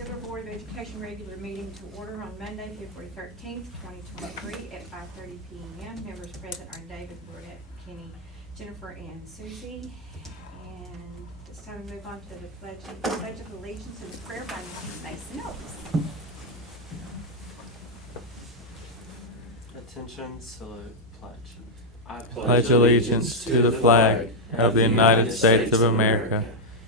Auxiliary Board of Education regular meeting to order on Monday, February 13th, 2023 at 5:30 p.m. Members present are David, Burdette, Kenny, Jennifer, and Susie. And this time we move on to the Pledge of Allegiance and the prayer by Mason Elvis. Attention, salute, pledge. I Pledge allegiance to the flag of the United States of America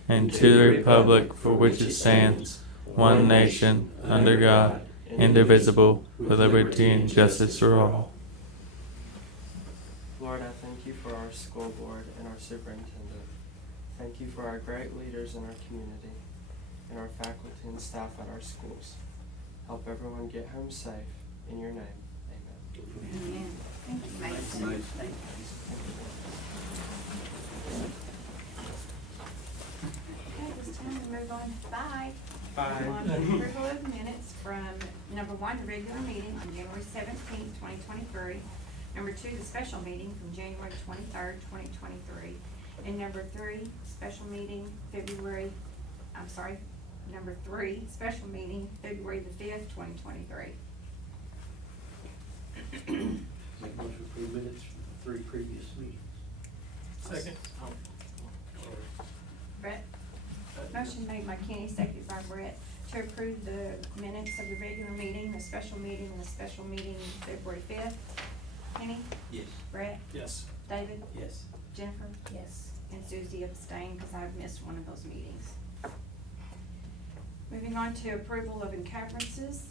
and to the republic for which it stands, one nation, under God, indivisible, with liberty and justice for all. Lord, I thank you for our school board and our superintendent. Thank you for our great leaders in our community and our faculty and staff at our schools. Help everyone get home safe. In your name, amen. Amen. Thank you, Mason. Thank you. Okay, this time we move on to five. Bye. On to approval of minutes from number one, the regular meeting on January 17th, 2023. Number two, the special meeting from January 23rd, 2023. And number three, special meeting number three, special meeting February the 5th, 2023. Make motion to approve minutes from the three previous meetings. Second. Brett? Motion made by Kenny, seconded by Brett, to approve the minutes of the regular meeting, the special meeting, and the special meeting February 5th. Kenny? Yes. Brett? Yes. David? Yes. Jennifer? Yes. And Susie abstained because I've missed one of those meetings. Moving on to approval of encumbrances.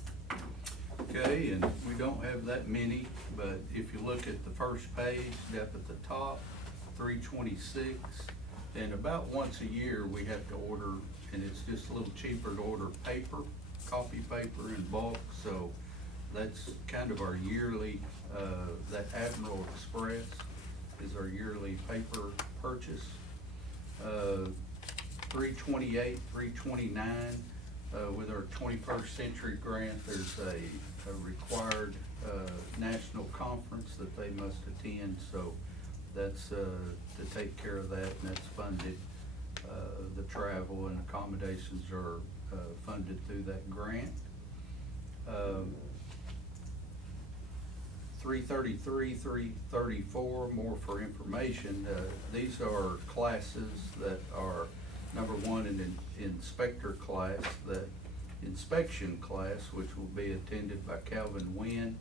Okay, and we don't have that many, but if you look at the first page, up at the top, 326, and about once a year, we have to order, and it's just a little cheaper to order paper, copy paper in bulk, so that's kind of our yearly, that Admiral Express is our yearly paper purchase. 328, 329, with our 21st Century Grant, there's a required national conference that they must attend, so that's to take care of that, and that's funded. The travel and accommodations are funded through that grant. 333, 334, more for information. These are classes that are, number one, an inspector class, that inspection class, which will be attended by Calvin Wynn,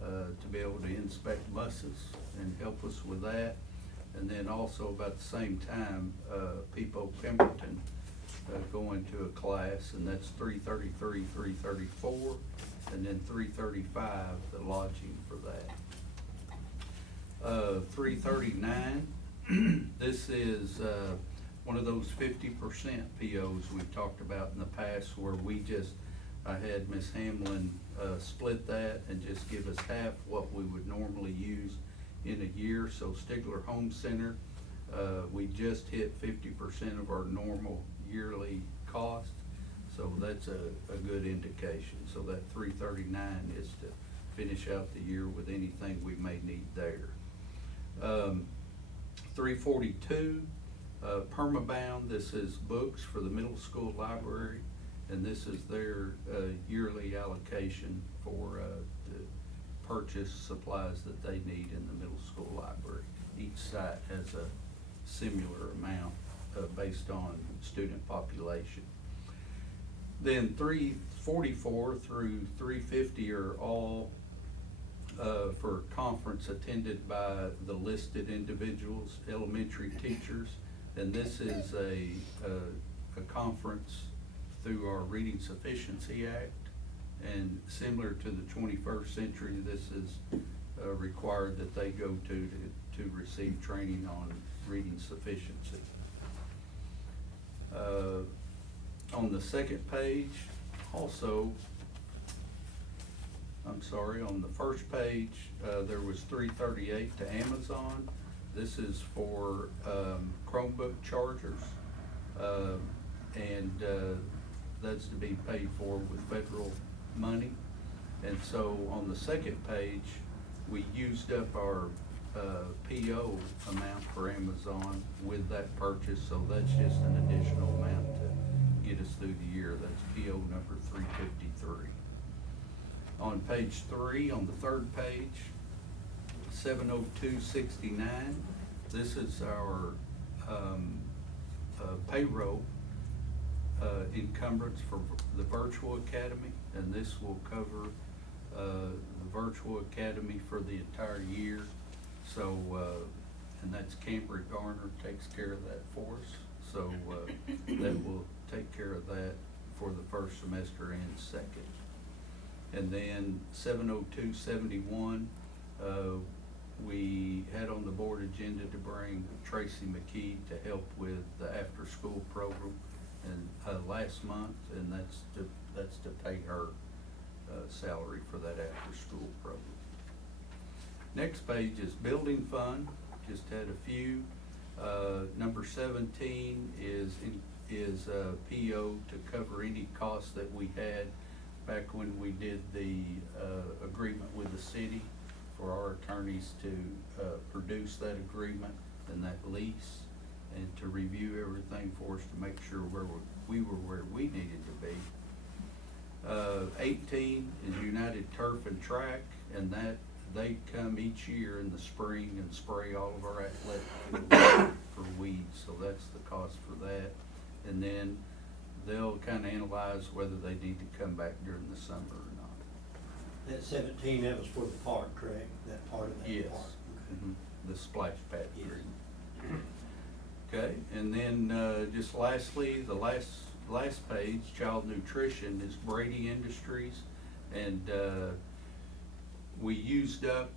to be able to inspect buses and help us with that. And then also about the same time, Peepo Pemberton going to a class, and that's 333, 334, and then 335, the lodging for that. 339, this is one of those 50% POs we've talked about in the past, where I had Ms. Hamlin split that and just give us half what we would normally use in a year. So Stigler Home Center, we just hit 50% of our normal yearly cost, so that's a good indication. So that 339 is to finish out the year with anything we may need there. 342, Permabound, this is books for the middle school library, and this is their yearly allocation for to purchase supplies that they need in the middle school library. Each site has a similar amount based on student population. Then 344 through 350 are all for conference attended by the listed individuals, elementary teachers, and this is a conference through our Reading Sufficiency Act, and similar to the 21st Century, this is required that they go to receive training on reading sufficiency. On the second page, also, on the first page, there was 338 to Amazon. This is for Chromebook chargers, and that's to be paid for with federal money. And so on the second page, we used up our PO amount for Amazon with that purchase, so that's just an additional amount get us through the year. That's PO number 353. On page 3, on the third page, 70269, this is our payroll encumbrance for the Virtual Academy, and this will cover the Virtual Academy for the entire year. So, and that's Cambridge Garner takes care of that for us. So that will take care of that for the first semester and second. And then 70271, we had on the board agenda to bring Tracy McKee to help with the after-school program and last month, and that's to pay her salary for that after-school program. Next page is building fund. Just had a few. Number 17 is PO to cover any costs that we had back when we did the agreement with the city for our attorneys to produce that agreement and that lease, and to review everything for us to make sure we were where we needed to be. 18 is United Turf and Track, and that they come each year in the spring and spray all of our athletic fields for weeds, so that's the cost for that. And then they'll kind of analyze whether they need to come back during the summer or not. That 17, that was for the park, correct? That part of that Yes. park? Okay. Mhm. The splash pad Yes. agreement. Okay, and then just lastly, the last page, child nutrition, is Brady Industries, and we used up,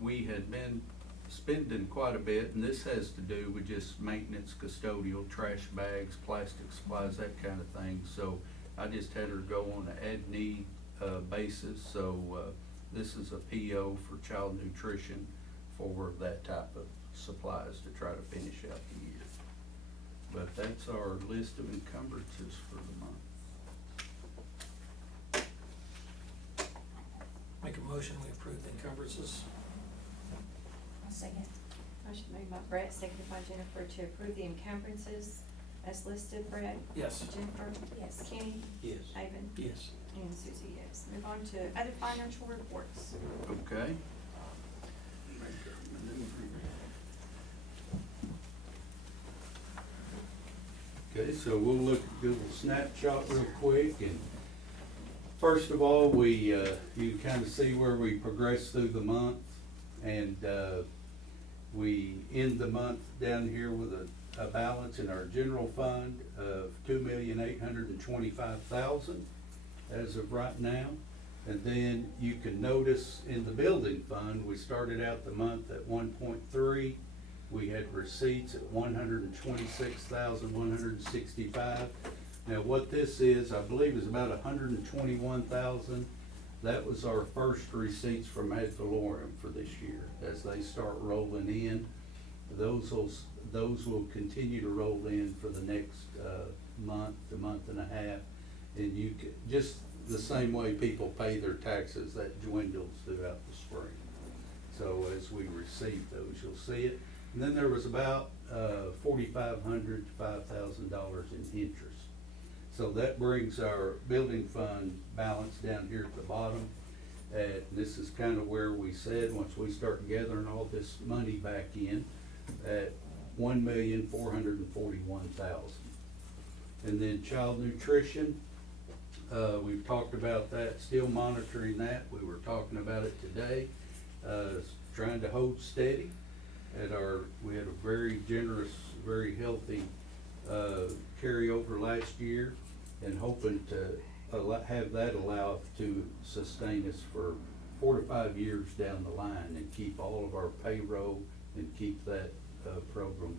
we had been spending quite a bit, and this has to do with just maintenance, custodial, trash bags, plastic supplies, that kind of thing. So I just had her go on an ad-need basis, so this is a PO for child nutrition for that type of supplies to try to finish out the year. But that's our list of encumbrances for the month. Make a motion, we approve the encumbrances. Second. Motion made by Brett, seconded by Jennifer to approve the encumbrances as listed. Brett? Yes. Jennifer? Yes. Kenny? Yes. David? Yes. And Susie, yes. Move on to other financial reports. Okay. Okay, so we'll look at a little snapshot real quick, and first of all, you kind of see where we progress through the month, and we end the month down here with a balance in our general fund of $2,825,000 as of right now. And then you can notice in the building fund, we started out the month at 1.3. We had receipts at 126,165. Now what this is, I believe, is about 121,000. That was our first receipts from ad valorem for this year. As they start rolling in, those will continue to roll in for the next month to month and a half. And you can, just the same way people pay their taxes, that dwindles throughout the spring. So as we receive those, you'll see it. And then there was about $4,500 to $5,000 in interest. So that brings our building fund balance down here at the bottom. This is kind of where we said, once we start gathering all this money back in, at $1,441,000. And then child nutrition, we've talked about that, still monitoring that. We were talking about it today, trying to hold steady. We had a very generous, very healthy carryover last year, and hoping to have that allow to sustain us for 4 to 5 years down the line, and keep all of our payroll and keep that program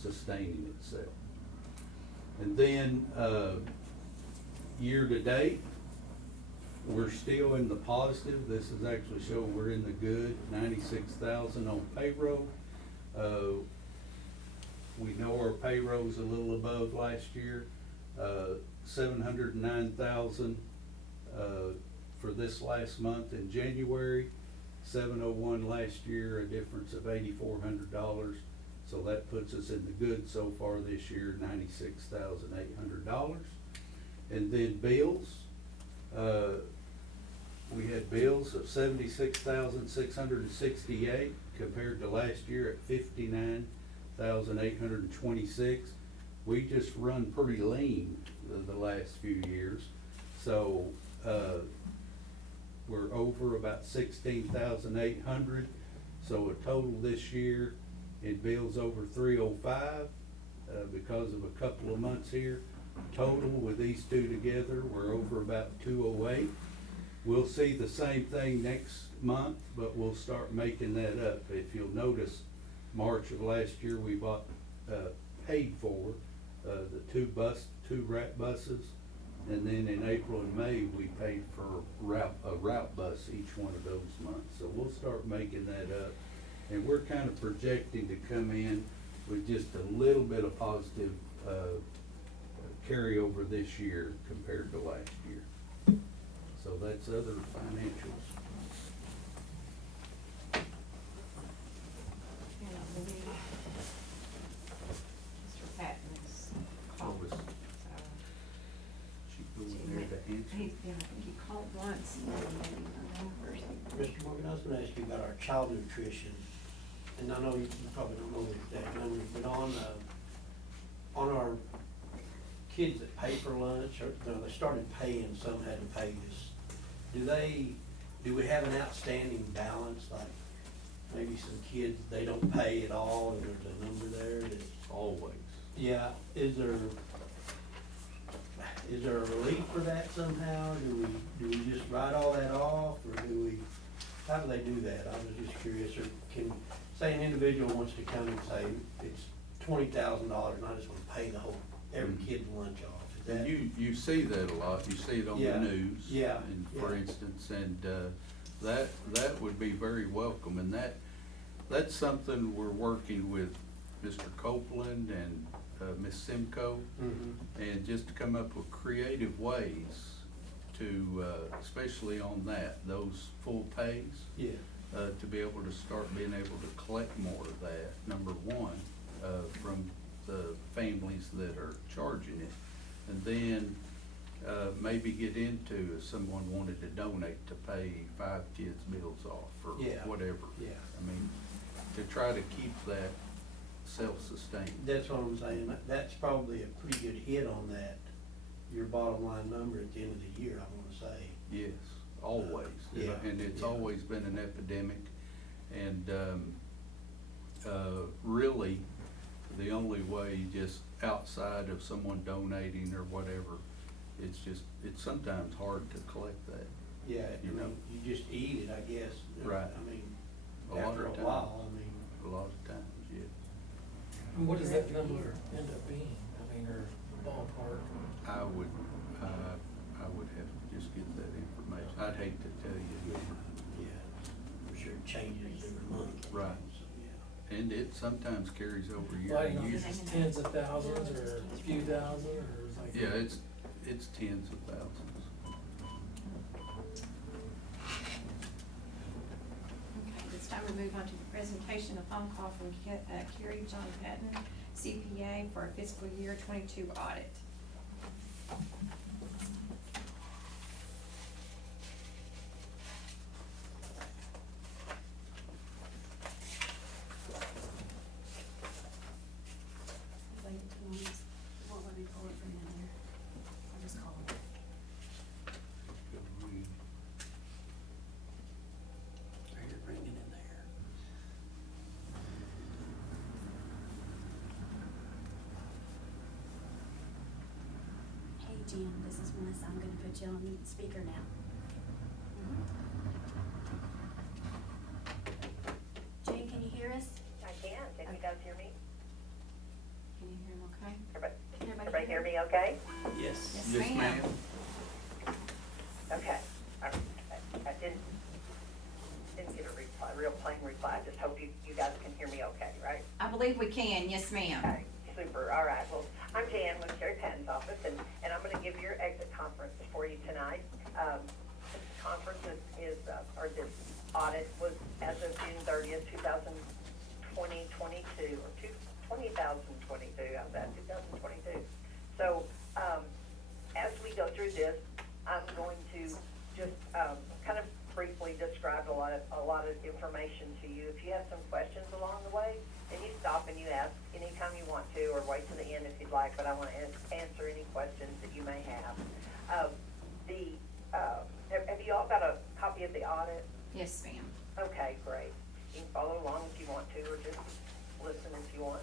sustaining itself. And then year to date, we're still in the positive. This is actually showing we're in the good, 96,000 on payroll. We know our payroll's a little above last year, 709,000 for this last month in January, 701 last year, a difference of $8,400. So that puts us in the good so far this year, $96,800. And then bills, we had bills of $76,668 compared to last year at $59,826. We just run pretty lean the last few years, so, we're over about 16,800. So a total this year in bills over 305, because of a couple of months here. Total with these two together, we're over about 208. We'll see the same thing next month, but we'll start making that up. If you'll notice, March of last year, we paid for the two RAP buses, and then in April and May, we paid for a route bus each one of those months. So we'll start making that up, and we're kind of projecting to come in with just a little bit of positive carryover this year compared to last year. So that's other financials. And I believe Mr. Patton is called, was- so. She go in there to answer. He called once, and maybe not first. Mr. Morgan, I was gonna ask you about our child nutrition, and I know you probably don't know the exact numbers, but on our kids that pay for lunch, or, no, they started paying, some had to pay this. Do we have an outstanding balance, like maybe some kids, they don't pay at all, and there's a number there that? Always. Yeah, is there a relief for that somehow? Do we just write all that off, or how do they do that? I was just curious, or say an individual wants to come and say, it's $20,000 and I just wanna pay every kid's lunch off. Is that? You see that a lot, you see it on Yeah. the news. Yeah. And for instance, and, that would be very welcome, and that's something we're working with Mr. Copeland and, Ms. Simcoe, Mhm. and just to come up with creative ways to, especially on those full pays, Yeah, to be able to start being able to collect more of that, number one, from the families that are charging it. And then, maybe get into if someone wanted to donate to pay 5 kids' bills off or Yeah. whatever. yeah. I mean, to try to keep that self-sustained. That's what I'm saying, that's probably a pretty good hit on that, your bottom line number at the end of the year, I wanna say. Yes, always. Yeah, And it's yeah. always been an epidemic. And, really, the only way, just outside of someone donating or whatever, it's sometimes hard to collect that. Yeah, You know. you just eat it, I guess. Right. I mean, A lot after a of times. while, I mean. A lot of times, yeah. And what does that number end up being? I mean, or ballpark? I would have to just get that information. I'd hate to tell you. Yeah, for sure it changes every month. Right. So, yeah. And it sometimes carries over year Well, to you know, year. is it tens of thousands or a few thousand or is like? Yeah, it's tens of thousands. Okay, this time we move on to the presentation of phone call from Carrie John Patton, CPA, for our fiscal year 22 audit. Won't let me pull it from in there. I'll just call it. Or you're bringing in there. Hey Jan, this is Melissa. I'm gonna put you on speaker now. Jane, can you hear us? I can. Can you guys hear me? Can you hear him okay? Everybody hear me okay? Yes. Yes, ma'am. Okay. I didn't get a reply, real plain reply. I just hope you guys can hear me okay, right? I believe we can, yes, ma'am. Okay, super. All right. Well, I'm Jan with Sherry Patton's office, and I'm going to give your exit conference for you tonight. This conference or this audit was as of June 30th, 2022, or 2022, how's that, 2022? So, as we go through this, I'm going to just, kind of briefly describe a lot of information to you. If you have some questions along the way, then you stop and you ask anytime you want to, or wait to the end if you'd like, but I want to answer any questions that you may have. Have you all got a copy of the audit? Yes, ma'am. Okay, great. You can follow along if you want to, or just listen if you want.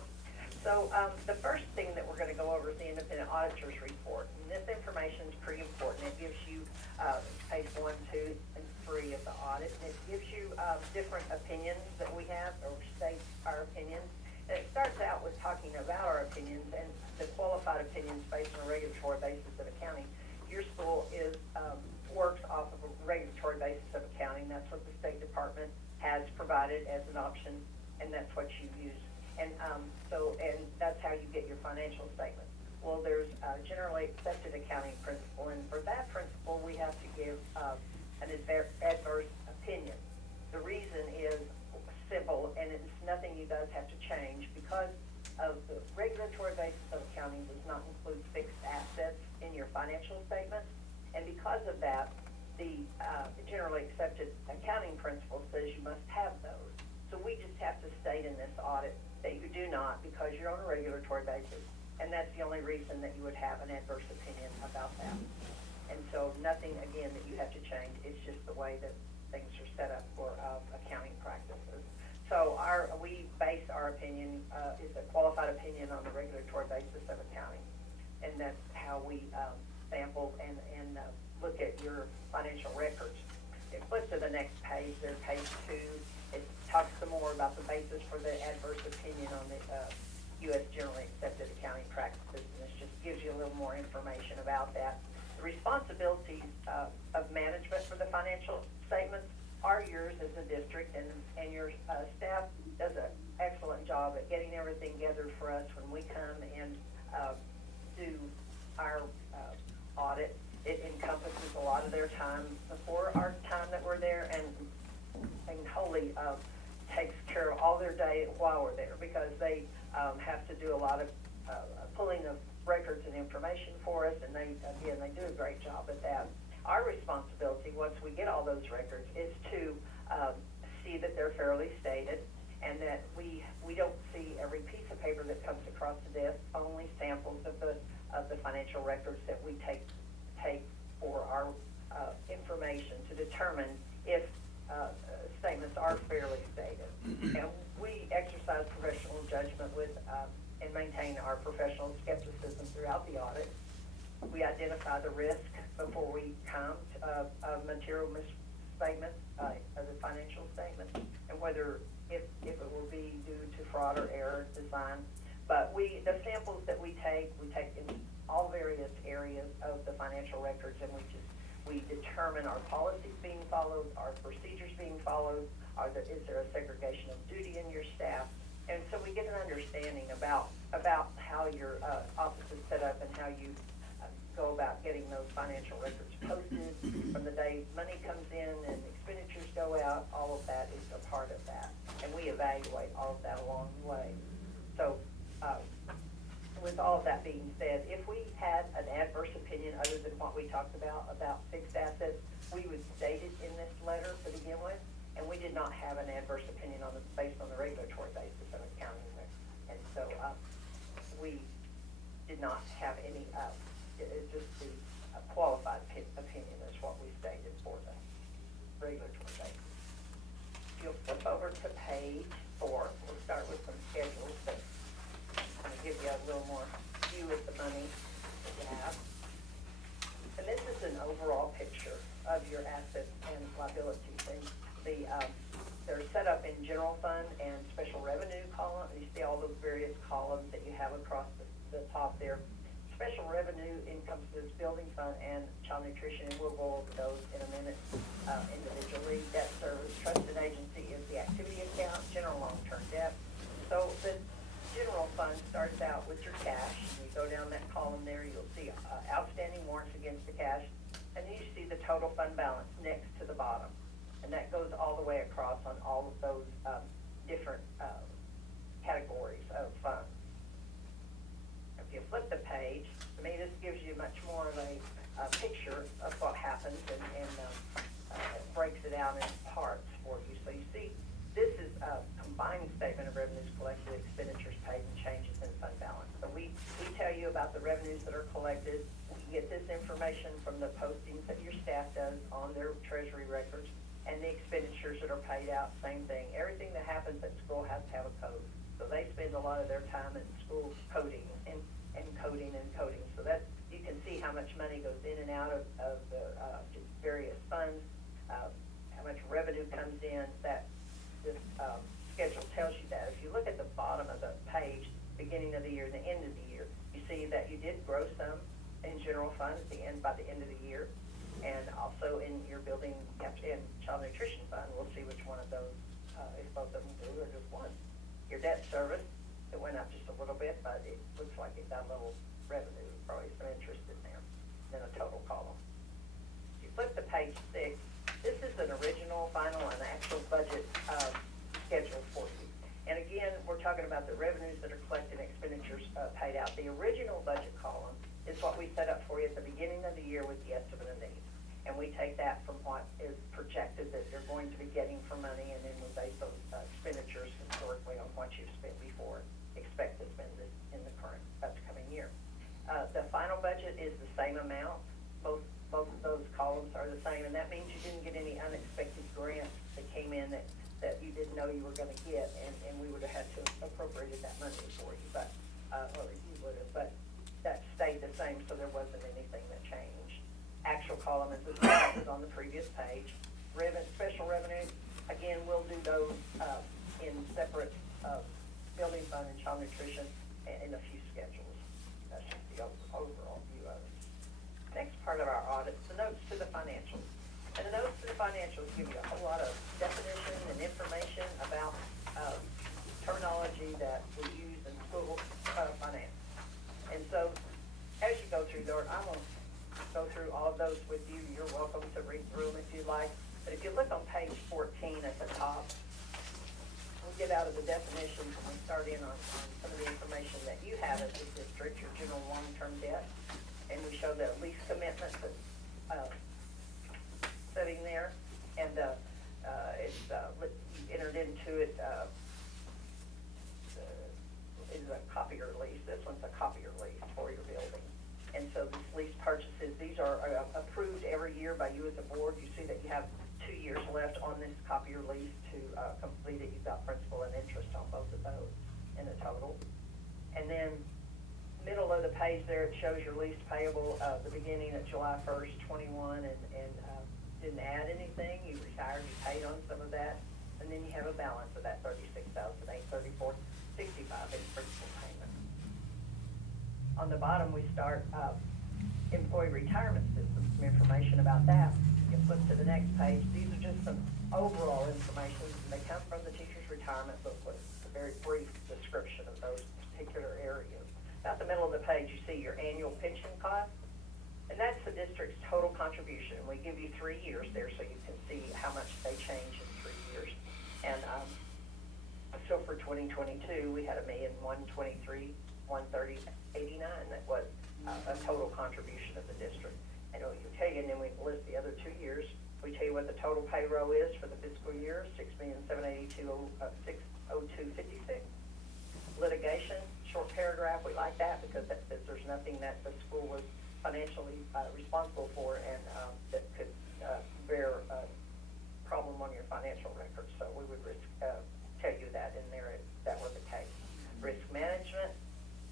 So, the first thing that we're gonna go over is the independent auditor's report. And this information is pretty important. It gives you, page 1, 2, and 3 of the audit. And it gives you, different opinions that we have, or states our opinions. And it starts out with talking about our opinions and the qualified opinions based on a regulatory basis of accounting. Your school is, works off of a regulatory basis of accounting. That's what the State Department has provided as an option, and that's what you use. And and that's how you get your financial statement. Well, there's a generally accepted accounting principle, and for that principle, we have to give an adverse opinion. The reason is simple, and it's nothing you guys have to change, because of the regulatory basis of accounting does not include fixed assets in your financial statements, and because of that, the generally accepted accounting principle says you must have those. So we just have to state in this audit that you do not, because you're on a regulatory basis, and that's the only reason that you would have an adverse opinion about that. And so nothing, again, that you have to change. It's just the way that things are set up for accounting practices. So we base our opinion, is a qualified opinion on the regulatory basis of accounting, and that's how we sample and look at your financial records. It flips to the next page, there's page 2. It talks some more about the basis for the adverse opinion on the U.S. generally accepted accounting practices, and this just gives you a little more information about that. The responsibilities of management for the financial statements are yours as a district, and your staff does an excellent job at getting everything together for us when we come and do our audit. It encompasses a lot of their time before our time that we're there, and wholly takes care of all their day while we're there, because they have to do a lot of pulling of records and information for us, and they do a great job at that. Our responsibility, once we get all those records, is to see that they're fairly stated, and that we don't see every piece of paper that comes across the desk, only samples of the financial records that we take for our information to determine if statements are fairly stated. And we exercise professional judgment with and maintain our professional skepticism throughout the audit. We identify the risk before we count material misstatements of the financial statement, and whether if it will be due to fraud or error design. But the samples that we take in all various areas of the financial records, and we determine our policies being followed, our procedures being followed, is there a segregation of duty in your staff? And so we get an understanding about how your office is set up and how you go about getting those financial records posted from the day money comes in and expenditures go out. All of that is a part of that, and we evaluate all of that along the way. So with all of that being said, if we had an adverse opinion other than what we talked about fixed assets, we would state it in this letter to begin with, and we did not have an adverse opinion based on the regulatory basis of accounting. And so we did not have any, just the qualified opinion is what we stated for the regulatory basis. If you'll flip over to page 4, we'll start with some schedules that kind of give you a little more view of the money that you have. And this is an overall picture of your assets and liabilities. And they're set up in general fund and special revenue column. You see all those various columns that you have across the top there. Special revenue encompasses building fund and child nutrition, and we'll go over those in a minute individually. Debt service, trusted agency is the activity account, general long-term debt. So the general fund starts out with your cash. You go down that column there, you'll see outstanding warrants against the cash, and then you see the total fund balance next to the bottom. And that goes all the way across on all of those different categories of funds. page, to me, this gives you much more of a picture of what happens and it breaks it out into parts for you. So you see, this is a combined statement of revenues collected, expenditures paid, and changes in fund balance. So we tell you about the revenues that are collected. You get this information from the postings that your staff does on their treasury records, and the expenditures that are paid out, same thing. Everything that happens at school has to have a code. So they spend a lot of their time in school coding and coding and coding. So that you can see how much money goes in and out of the various funds, how much revenue comes in. That this schedule tells you that. If you look at the bottom of the page, beginning of the year and the end of the year, you see that you did grow some in general fund by the end of the year, and also in your building and child nutrition fund. We'll see which one of those, if both of them do or just one. Your debt service, it went up just a little bit, but it looks like it got a little revenue, probably some interest in there, then a total column. If you flip to page 6, this is an original, final, and actual budget schedule for you. And again, we're talking about the revenues that are collected and expenditures paid out. The original budget column is what we set up for you at the beginning of the year with the estimate of needs. And we take that from what is projected that you're going to be getting for money, and then we base those expenditures historically on what you've spent before, expect to spend this in the current upcoming year. The final budget is the same amount. Both of those columns are the same, and that means you didn't get any unexpected grants that came in that you didn't know you were going to get, and we would have had to appropriate that money for you, but or you would have, but that stayed the same, so there wasn't anything that changed. Actual column is the same as on the previous page. Special revenue, again, we'll do those in separate building fund and child nutrition in a few schedules. That's just the overall view of it. Next part of our audit, the notes to the financials. And the notes to the financials give you a whole lot of definition and information about terminology that we use in school finance. And so, as you go through there, I won't go through all of those with you. You're welcome to read through them if you like. But if you look on page 14 at the top, we'll get out of the definitions and we start in on some of the information that you have as a district, your general long-term debt. And we show the lease commitment that's sitting there. And it's entered into it is a copier lease. This one's a copier lease for your building. And so these lease purchases, these are approved every year by you as a board. You see that you have 2 years left on this copier lease to complete it. You've got principal and interest on both of those in the total. And then middle of the page there, it shows your lease payable the beginning of July 1st, 21, and didn't add anything. You retired, you paid on some of that, and then you have a balance of that $36,834.65 in principal payment. On the bottom, we start employee retirement system, some information about that. You can flip to the next page. These are just some overall information. They come from the teacher's retirement booklet. It's a very brief description of those particular areas. About the middle of the page, you see your annual pension cost, and that's the district's total contribution. We give you 3 years there so you can see how much they change in 3 years. And so for 2022, we had $1,123,130.89. That was a total contribution of the district. And we can tell you, and then we list the other 2 years. We tell you what the total payroll is for the fiscal year, $6,782,602.56. Litigation, short paragraph. We like that because that says there's nothing that the school was financially responsible for and that could bear a problem on your financial records. So we would tell you that in there if that were the case. Risk management.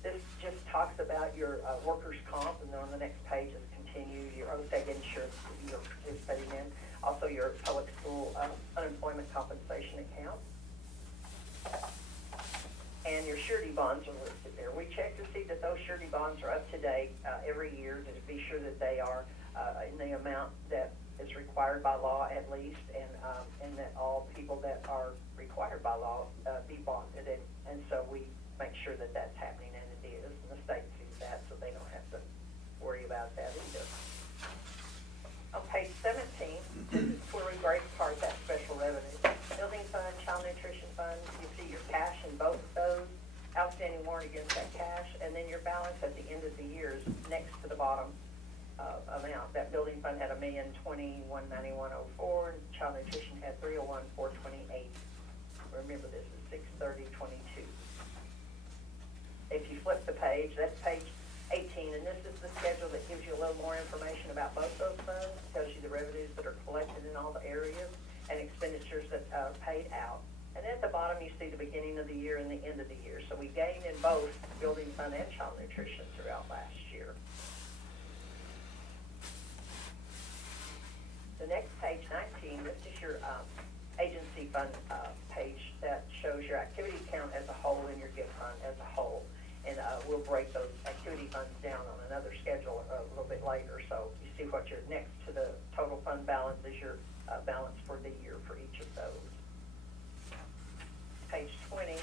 This just talks about your workers' comp, and then on the next page is continue your OSEG insurance that you're participating in. Also your public school unemployment compensation account. And your surety bonds are listed there. We check to see that those surety bonds are up to date every year to be sure that they are in the amount that is required by law at least, and that all people that are required by law be bonded. And so we make sure that that's happening, and it is. And the state sees that, so they don't have to worry about that either. On page 17, this is where we break apart that special revenue. Building fund, child nutrition fund, you see your cash in both of those, outstanding warrant against that cash, and then your balance balance at the end of the year is next to the bottom amount. That building fund had $1,020,191.04, and child nutrition had $301,428. Remember, this is 6/30/22. If you flip the page, that's page 18, and this is the schedule that gives you a little more information about both those funds. It tells you the revenues that are collected in all the areas and expenditures that are paid out. And at the bottom, you see the beginning of the year and the end of the year. So we gained in both building fund and child nutrition throughout last year. The next page 19, this is your agency fund page that shows your activity count as a whole and your gift fund as a whole. And we'll break those activity funds down on another schedule a little bit later. So you see what your next to the total fund balance is your balance for the year for each of those. Page 20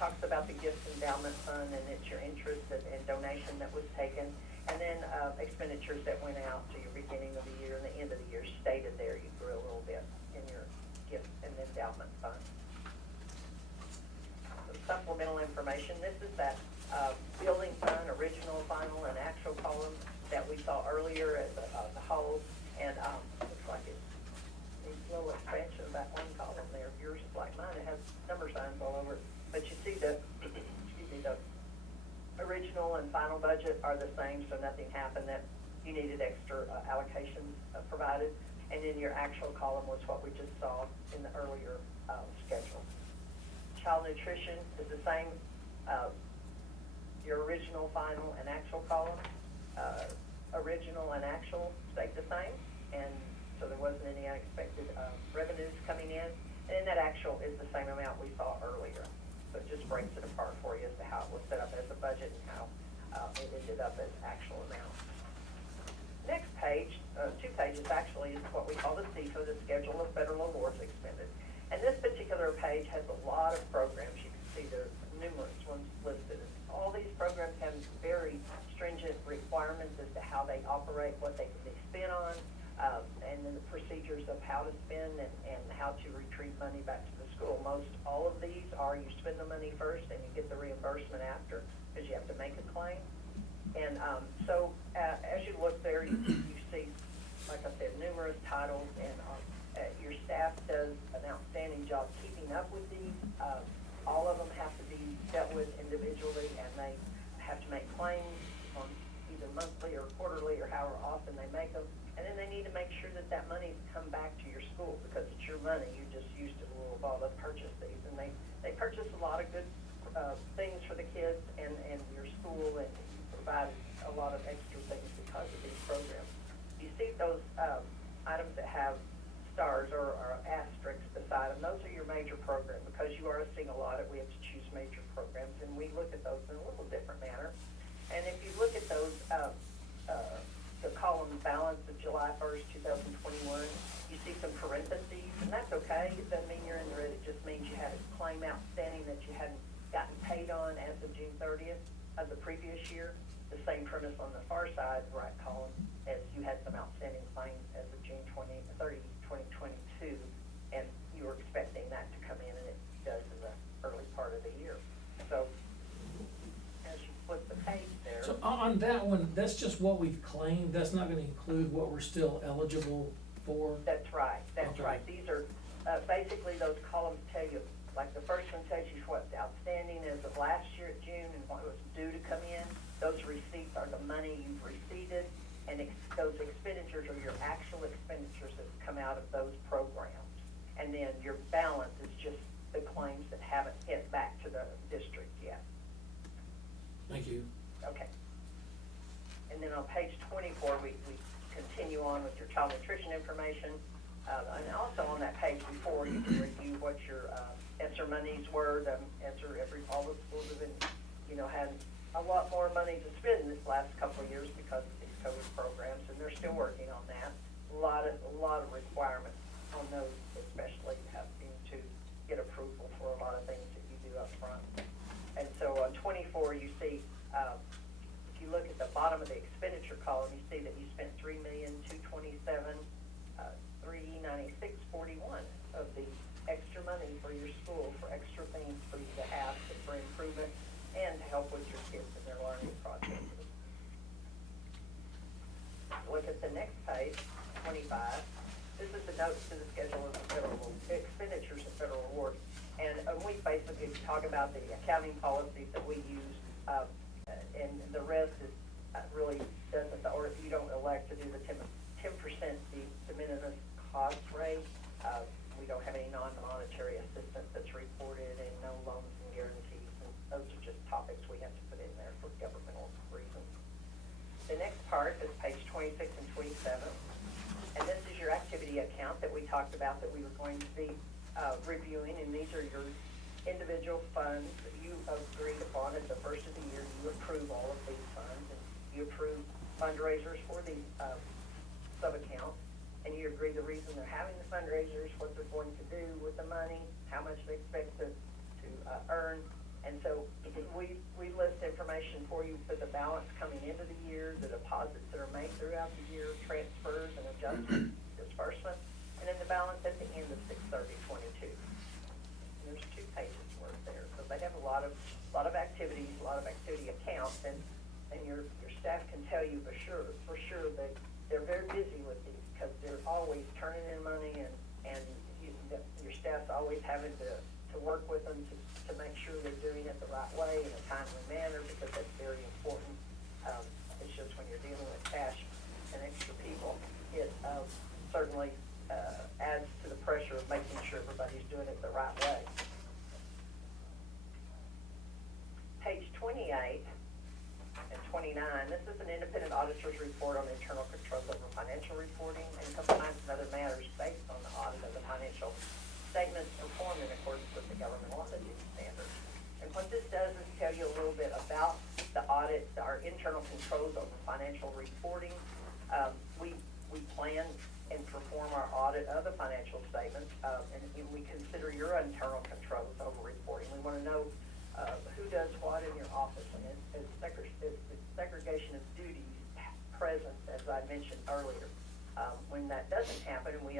talks about the gifts endowment fund, and it's your interest and donation that was taken, and then expenditures that went out to your beginning of the year and the end of the year stated there. You grew a little bit in your gift and endowment fund. Some supplemental information. This is that building fund, original, final, and actual column that we saw earlier as a whole, and looks like it needs a little expansion of that one column there. Yours is like mine, it has number signs all over it. But you see the, excuse me, the original and final budget are the same, so nothing happened that you needed extra allocations provided. And then your actual column was what we just saw in the earlier schedule. Child nutrition is the same, your original, final, and actual column. Original and actual stayed the same, and so there wasn't any unexpected revenues coming in. And then that actual is the same amount we saw earlier. So it just breaks it apart for you as to how it was set up as a budget and how it ended up as actual amount. Next page, 2 pages actually, is what we call the CFO, the Schedule of Federal Awards Expended. And this particular page has a lot of programs. You can see there are numerous ones listed. All these programs have very stringent requirements as to how they operate, what they can be spent on, and then the procedures of how to spend and how to retrieve money back to the school. Most all of these are you spend the money first and you get the reimbursement after, because you have to make a claim. And so as you look there, you see, like I said, numerous titles, and your staff does an outstanding job keeping up with these. All of them have to be dealt with individually, and they have to make claims on either monthly or quarterly or however often they make them. And then they need to make sure that that money's come back to your school, because it's your money. You just used it a little while to purchase these. And they purchase a lot of good things for the kids and your school, and you provide a lot of extra things because of these programs. You see those items that have stars or asterisks beside them. Those are your major programs. Because you are a single audit, we have to choose major programs, and we look at those in a little different manner. And if you look at those, the column balance of July 1st, 2021, you see some parentheses, and that's okay. It doesn't mean you're in the red. It just means you had a claim outstanding that you hadn't gotten paid on as of June 30th of the previous year. The same premise on the far side, right column, as you had some outstanding claims as of June 30, 2022, and you were expecting that to come in, and it does in the early part of the year. So as you flip the page there. So on that one, that's just what we've claimed, that's not gonna include what we're still eligible for? That's right, that's Okay. right. These are, basically those columns tell you, like the first one tells you what's outstanding as of last year at June and what was due to come in. Those receipts are the money you've received, and those expenditures are your actual expenditures that come out of those programs. And then your balance is just the claims that haven't hit back to the district yet. Thank you. Okay. And then on page 24, we continue on with your child nutrition information. And also on that page before, you can review what your ESSER monies were. The ESSER, all the schools have been, had a lot more money to spend this last couple of years because of these COVID programs, and they're still working on that. A lot of requirements on those, especially having to get approval for a lot of things that you do up front. And so on 24, you see, if you look at the bottom of the expenditure column, you see that you spent $3,227,396.41 of the extra money for your school, for extra things for you to have for improvement and to help with your kids in their learning process. look at the next page, 25, this is the notes to the schedule of the federal expenditures and federal awards. And we basically talk about the accounting policies that we use, and the rest is really doesn't, or if you don't elect to do the 10% de minimis cost rate, we don't have any non-monetary assistance that's reported, and no loans and guarantees, and those are just topics we have to put in there for governmental reasons. The next part is page 26 and 27, and this is your activity account that we talked about that we were going to be reviewing, and these are your individual funds that you agreed upon at the first of the year. You approve all of these funds, and you approve fundraisers for these sub-accounts, and you agree the reason they're having the fundraisers, what they're going to do with the money, how much they expect to earn. And so we list information for you for the balance coming into the year, the deposits that are made throughout the year, transfers and adjustments, disbursements, and then the balance at the end of 6/30/22. There's 2 pages worth there, so they have a lot of activities, a lot of activity accounts, and your staff can tell you for sure that they're very busy with these because they're always turning in money, and your staff's always having to work with them to make sure they're doing it the right way in a timely manner, because that's very important. It's just when you're dealing with cash and extra people, it certainly adds to the pressure of making sure everybody's doing it the right way. Page 28 and 29, this is an independent auditor's report on internal controls over financial reporting and compliance and other matters based on the audit of the financial statements performed in accordance with the governmental auditing standards. And what this does is tell you a little bit about the audit, our internal controls over financial reporting. We plan and perform our audit of the financial statements, and we consider your internal controls over reporting. We want to know who does what in your office, and is segregation of duties present, as I mentioned earlier. When that doesn't happen, and we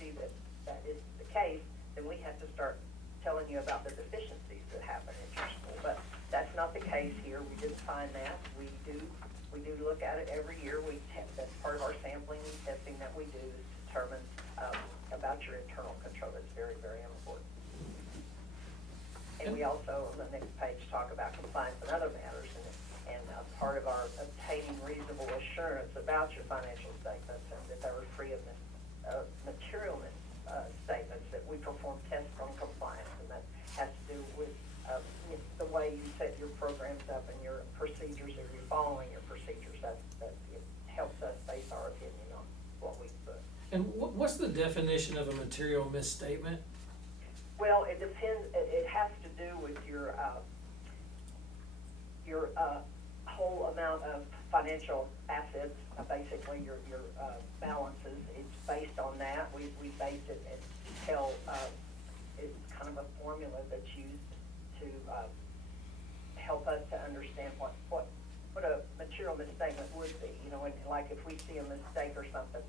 see that is the case, then we have to start telling you about the deficiencies that happen at your school. But that's not the case here. We didn't find that. We do look at it every year. That's part of our sampling and testing that we do, is determine about your internal control. That's very, very important. And we also, on the next page, talk about compliance and other matters, and part of our obtaining reasonable assurance about your financial statements and that they were free of material statements, that we perform tests on compliance, and that has to do with the way you set your programs up and your procedures, if you're following your procedures. That it helps us base our opinion on what we put. And what's the definition of a material misstatement? Well, it depends. It has to do with your whole amount of financial assets, basically your balances. It's based on that. We base it and tell. It's kind of a formula that's used to help us to understand what a material misstatement would be. You know, and like if we see a mistake or something,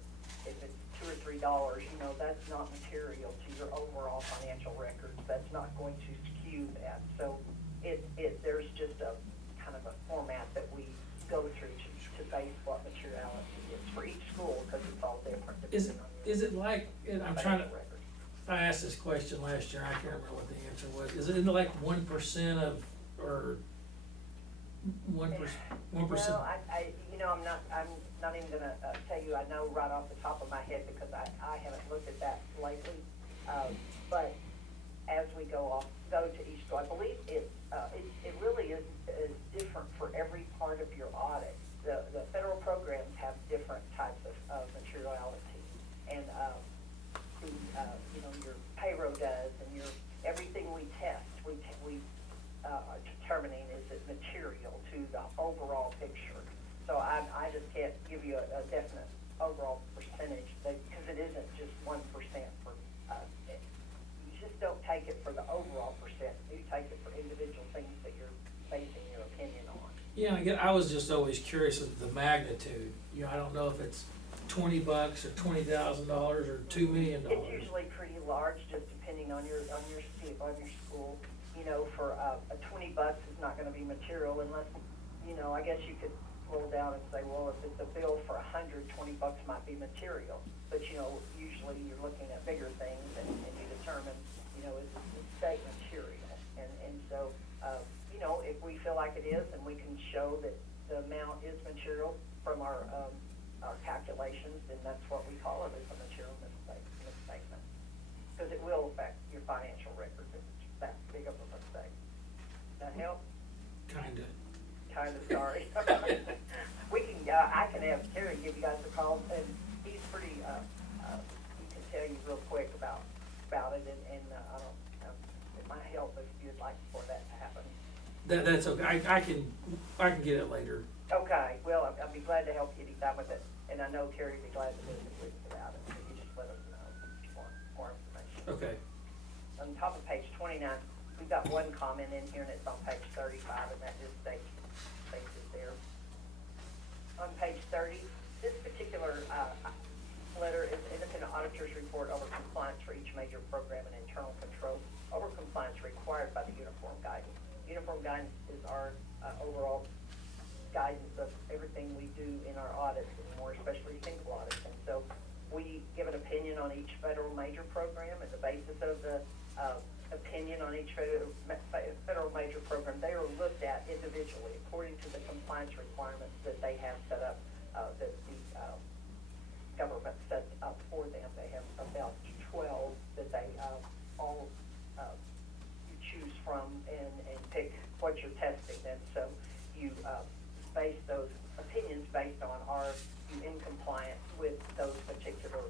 if it's $2 or $3, you know, that's not material to your overall financial records. That's not going to skew that. So there's just a kind of a format that we go through to base what materiality is for each school, because it's all different. Is it like, and I'm trying to, records. I asked this question last year, I can't remember what the answer was. Is it like 1% of, or 1%? Well, I'm not even gonna tell you I know right off the top of my head, because I haven't looked at that lately. But as we go to each school, I believe it really is different for every part of your audit. The federal programs have different types of materiality, and your payroll does, and everything we test, we are determining is it material to the overall picture. So I just can't give you a definite overall percentage, because it isn't just 1% for you just don't take it for the overall percent. You take it for individual things that you're basing your opinion on. Yeah, again, I was just always curious of the magnitude. You know, I don't know if it's $20 or $20,000 or $2 million. It's usually pretty large, just depending on your school. You know, for $20 is not going to be material unless, I guess you could scroll down and say, well, if it's a bill for $120 might be material. But, you know, usually you're looking at bigger things and you determine, you know, is this mistake material? And so, you know, if we feel like it is and we can show that the amount is material from our calculations, then that's what we call it, is a material misstatement. Because it will affect your financial records if it's that big of a mistake. Does that help? Kinda. Kind of sorry. We can, I can have Terry give you guys a call, and he's pretty, he can tell you real quick about it, and I don't, it might help if you'd like for that to happen. That's okay, I can get it later. Okay, well, I'd be glad to help you anytime with it, and I know Terry'd be glad to visit with you about it, so you just let us know if you want more information. Okay. On top of page 29, we've got one comment in here, and it's on page 35, and that just states it there. On page 30, this particular letter is independent auditor's report over compliance for each major program and internal control over compliance required by the uniform guidance. Uniform guidance is our overall guidance of everything we do in our audits, and more especially single audits. And so we give an opinion on each federal major program. At the basis of the opinion on each federal major program, they are looked at individually according to the compliance requirements that they have set up, that the government sets up for them. They have about 12 that they all you choose from and pick what you're testing. And so you base those opinions based on are you in compliance with those particular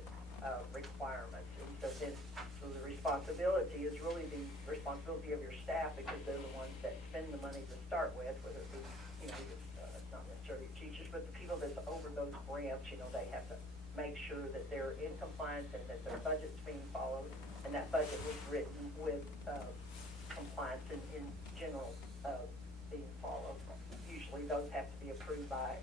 requirements. And so then, so the responsibility is really the responsibility of your staff, because they're the ones that spend the money to start with, whether it be, you know, it's not necessarily teachers, but the people that's over those grants, you know, they have to make sure that they're in compliance and that their budget's being followed, and that budget was written with compliance in general being followed. Usually those have to be approved by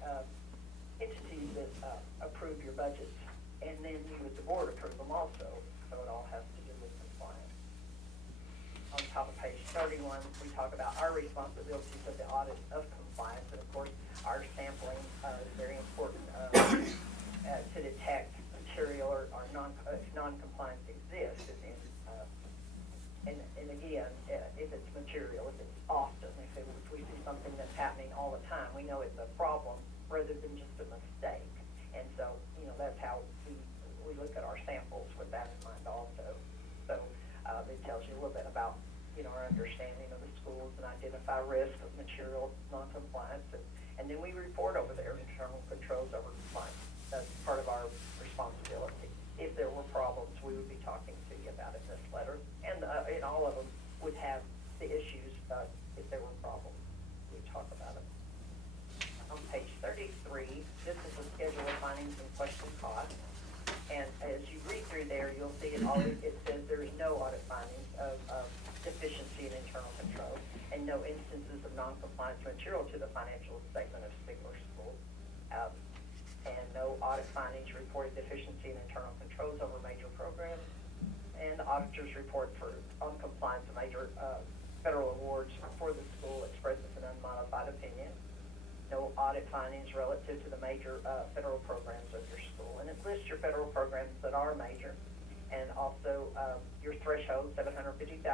entities that approve your budgets, and then you as the board approve them also, so it all has to do with compliance. On top of page 31, we talk about our responsibilities of the audit of compliance, and of course, our sampling is very important to detect material or non-compliance exists. And again, if it's material, if it's often, if we see something that's happening all the time, we know it's a problem rather than just a mistake. And so, you know, that's how we look at our samples with that in mind also. So it tells you a little bit about, you know, our understanding of the schools and identify risk of material non-compliance. And then we report over there internal controls over compliance. That's part of our responsibility. If there were problems, we would be talking to you about it in this letter. And all of them would have the issues if there were problems. We talk about it. On page 33, this is the schedule of findings and question costs. And as you read through there, you'll see it says there is no audit findings of deficiency in internal control and no instances of non-compliance material to the financial statement of Stigler School. And no audit findings reported deficiency in internal controls over major programs, and the auditor's report on compliance of major federal awards for the school expresses an unmodified opinion. No audit findings relative to the major federal programs of your school, and it lists your federal programs that are major, and also your threshold, $750,000.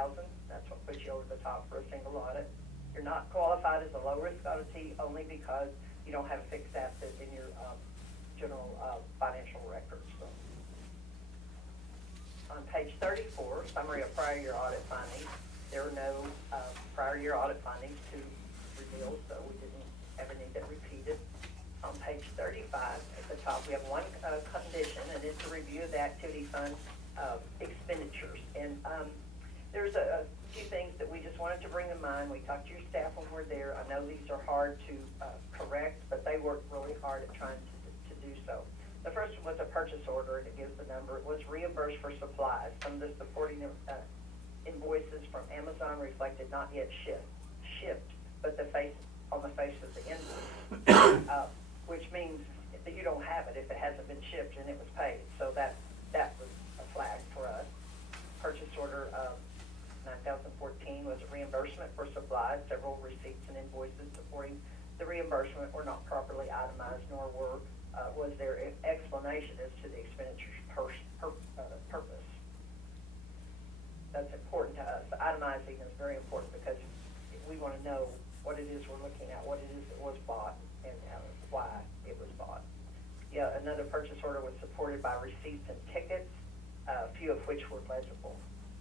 That's what puts you over the top for a single audit. You're not qualified as a low-risk auditee only because you don't have a fixed asset in your general financial records. So, on page 34, summary of prior year audit findings. There are no prior year audit findings to reveal, so we didn't ever need that repeated. On page 35, at the top, we have one condition, and it's a review of the activity fund expenditures. And there's a few things that we just wanted to bring to mind. We talked to your staff when we're there. I know these are hard to correct, but they worked really hard at trying to do so. The first one was a purchase order, and it gives the number. It was reimbursed for supplies. Some of the supporting invoices from Amazon reflected not yet shipped, but on the face of the invoice, which means that you don't have it if it hasn't been shipped and it was paid. So that was a flag for us. Purchase order 9014 was a reimbursement for supplies, several receipts and invoices supporting the reimbursement were not properly itemized, nor was there explanation as to the expenditure's purpose. That's important to us. Itemizing is very important because we want to know what it is we're looking at, what it is that was bought, and why it was bought. Yeah, another purchase order was supported by receipts and tickets, a few of which were legible.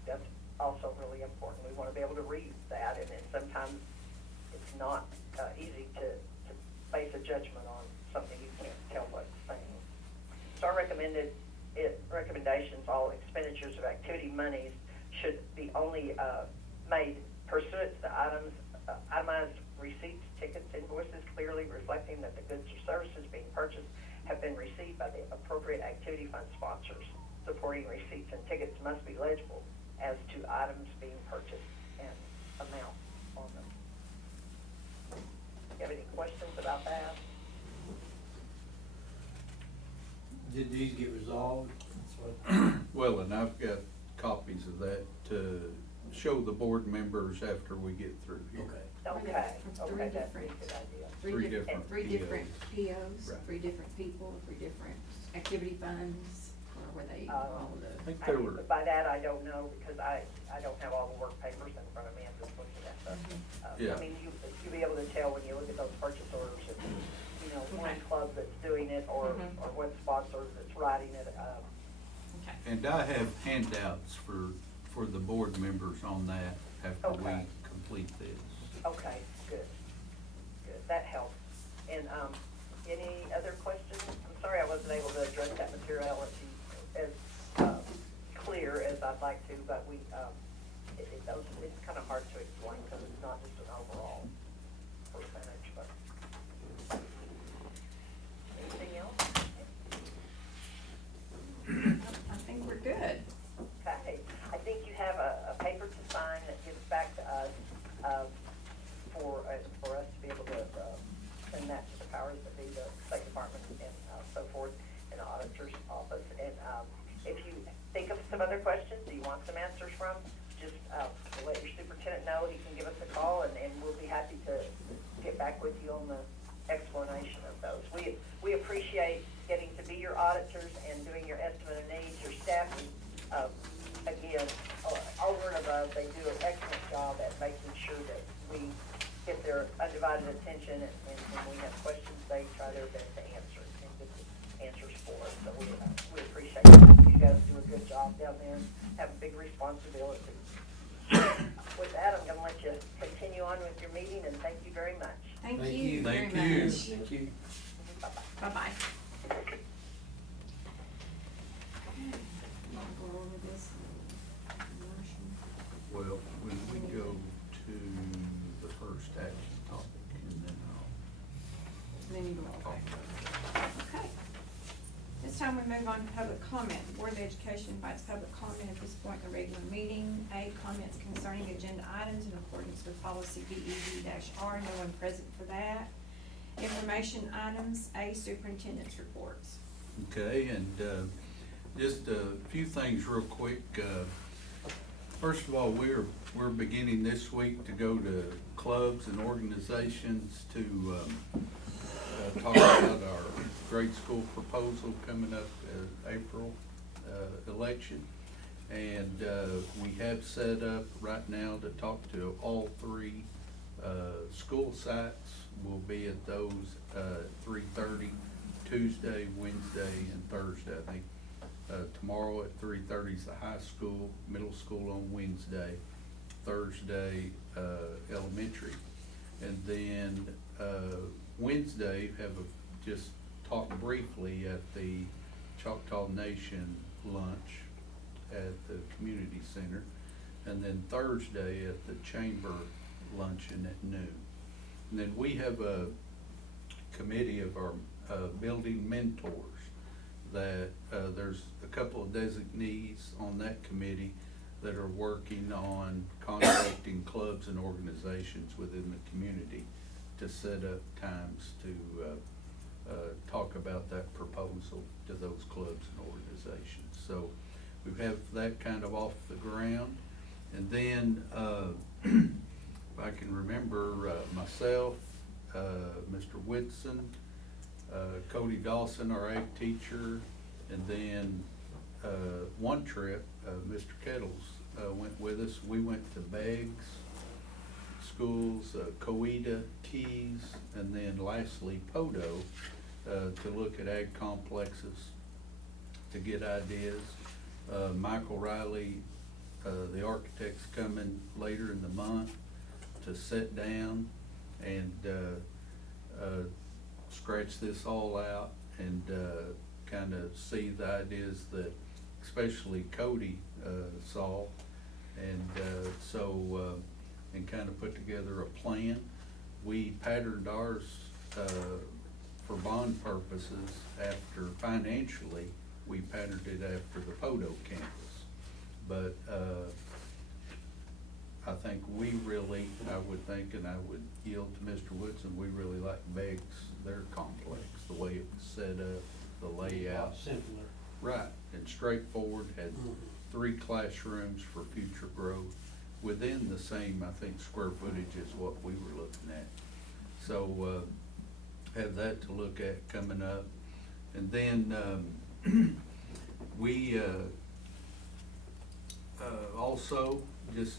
That's also really important. We want to be able to read that, and then sometimes it's not easy to base a judgment on something you can't tell what's saying. So our recommendations, all expenditures of activity monies should be only made pursuant to the itemized receipts, tickets, invoices clearly reflecting that the goods or services being purchased have been received by the appropriate activity fund sponsors. Supporting receipts and tickets must be legible as to items being purchased and amount on them. You have any questions about that? Did these get resolved? Well, and I've got copies of that to show the board members after we get through here. Okay. Okay, It's okay, three that's a different- good idea. Three different Three different POs, Right. three different people, three different activity funds, or were they all I the? think there were, By that, I don't know, because I don't have all the work papers in front of me, I'm just looking at the, Yeah. I mean, you'll be able to tell when you look at those purchase orders, if, you know, one Okay. club that's doing it, or Mhm. or one sponsor that's writing it, Okay. and I have handouts for the board members on that after we Okay. complete this. okay, good, that helps. And, any other questions? I'm sorry I wasn't able to address that materiality as, clear as I'd like to, but it's kind of hard to explain, because it's not just an overall percentage, but. Anything else? I think we're good. Okay, I think you have a paper to sign that gives back to us, for us to be able to, send that to the powers that be, the State Department and, so forth, and the auditor's office. And, if you think of some other questions, that you want some answers from, just, let your superintendent know. He can give us a call, and we'll be happy to get back with you on the explanation of those. We appreciate getting to be your auditors and doing your estimate of needs. Your staff is, again, over and above, they do an excellent job at making sure that we get their undivided attention, and when we have questions, they try their best to answer and get the answers for us. So we appreciate it. You guys do a good job down there, and have a big responsibility. With that, I'm gonna let you continue on with your meeting, and thank you very much. Thank Thank you you. very Thank you. much. Thank you. Bye-bye. Bye-bye. Wanna go over this motion? Well, when we go to the first action topic, and then And then you go, I'll okay. talk. Okay. This time we move on to public comment. Board of Education invites public comment at this point in the regular meeting. A, comments concerning agenda items in accordance with policy BED-R, no one present for that. Information items, A, superintendent's reports. Okay, and just a few things real quick. First of all, we're beginning this week to go to clubs and organizations to talk about our grade school proposal coming up April election. And we have set up right now to talk to all three school sites. We'll be at those 3:30, Tuesday, Wednesday, and Thursday. I think tomorrow at 3:30 is the high school, middle school on Wednesday, Thursday elementary. And then Wednesday, just talk briefly at the Choctaw Nation lunch at the community center. And then Thursday at the chamber luncheon at noon. And then we have a committee of our building mentors that there's a couple of designees on that committee that are working on contacting clubs and organizations within the community to set up times to talk about that proposal to those clubs and organizations. So we have that kind of off the ground. And then if I can remember, myself, Mr. Whitson, Cody Dawson, our ag teacher, and then, one trip, Mr. Kettles, went with us. We went to Beggs Schools, Coweta, Keys, and then lastly Podo, to look at ag complexes, to get ideas. Michael Riley, the architect's coming later in the month to sit down and, scratch this all out and, kind of see the ideas that especially Cody, saw. And, and kind of put together a plan. We patterned ours, for bond purposes after, financially, we patterned it after the Podo campus. But, I think we really, I would think, and I would yield to Mr. Woodson, we really like Beggs, their complex, the way it was set up, the A layout. lot simpler. Right, and straightforward, had 3 classrooms for future growth within the same, I think, square footage as what we were looking at. So, have that to look at coming up. And then, we, also, just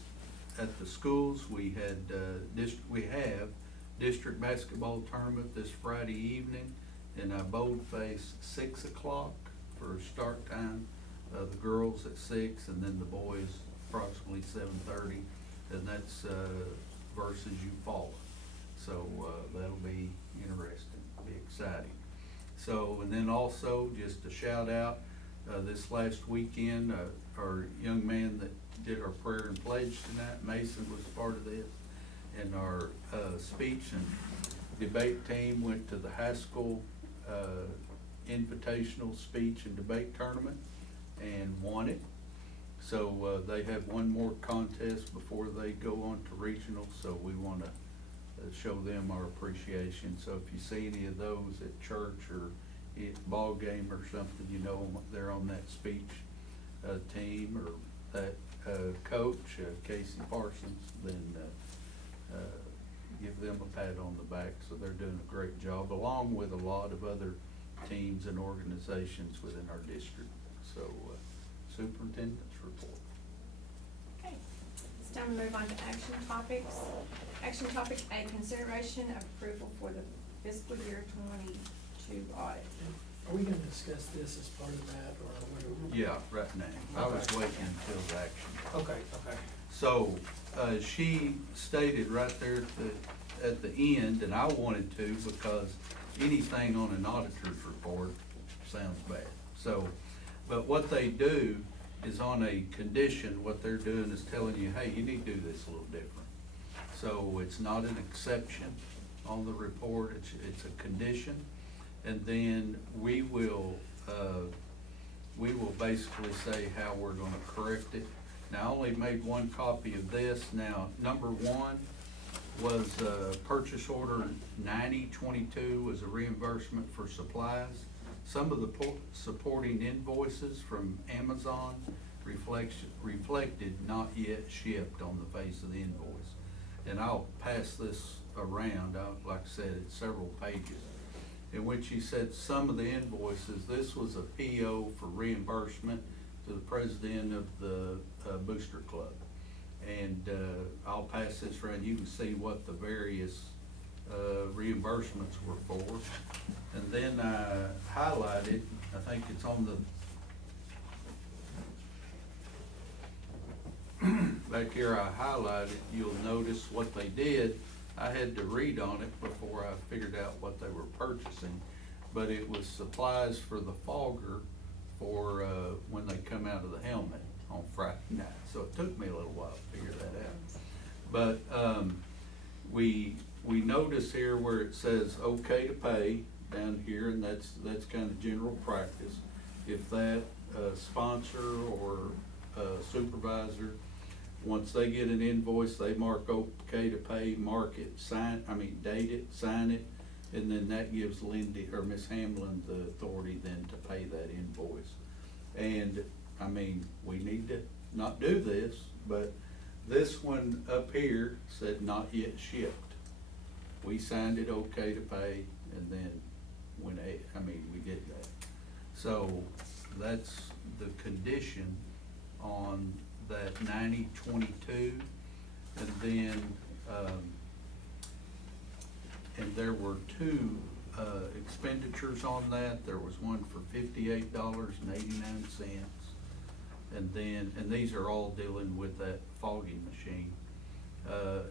at the schools, we had, we have district basketball tournament this Friday evening in Boldface, 6 o'clock for start time. The girls at 6 and then the boys approximately 7:30, and that's, versus Eufaula. So, that'll be interesting, be exciting. So, and then also, just a shout out, this last weekend, our young man that did our prayer and pledge tonight, Mason, was a part of this. And our, speech and debate team went to the high school, invitational speech and debate tournament and won it. So, they have one more contest before they go on to regional, so we wanna show them our appreciation. So if you see any of those at church or at ball game or something, you know they're on that speech, team, or that, coach, Casey Parsons, then, give them a pat on the back. So they're doing a great job, along with a lot of other teams and organizations within our district. So, superintendent's report. Okay, it's time to move on to action topics. Action topic A, consideration of approval for the fiscal year 22 audit. Are we gonna discuss this as part of that, or what are we? Yeah, right now. I was Okay. waiting until the action. Okay, okay. So, she stated right there at the end, and I wanted to, because anything on an auditor's report sounds bad. So, but what they do is on a condition, what they're doing is telling you, hey, you need to do this a little different. So it's not an exception on the report, it's a condition. And then we will basically say how we're gonna correct it. Now, I only made one copy of this. Now, number 1 was, purchase order 9022 was a reimbursement for supplies. Some of the supporting invoices from Amazon reflected not yet shipped on the face of the invoice. And I'll pass this around, like I said, it's several pages, in which he said some of the invoices, this was a PO for reimbursement to the president of the Booster Club. And I'll pass this around, you can see what the various reimbursements were for. And then I highlighted, I think it's on the back here, I highlighted, you'll notice what they did. I had to read on it before I figured out what they were purchasing, but it was supplies for the fogger for, when they come out of the helmet on Friday night. So it took me a little while to figure that out. But, we notice here where it says okay to pay down here, and that's kind of general practice. If that, sponsor or, supervisor, once they get an invoice, they mark okay to pay, mark it, date it, sign it, and then that gives Lindy or Miss Hamlin the authority then to pay that invoice. And, we need to not do this, but this one up here said not yet shipped. we signed it okay to pay, and then we did that. So that's the condition on that 9022, and then, and there were two expenditures on that. There was one for $58.89, and then, and these are all dealing with that fogging machine.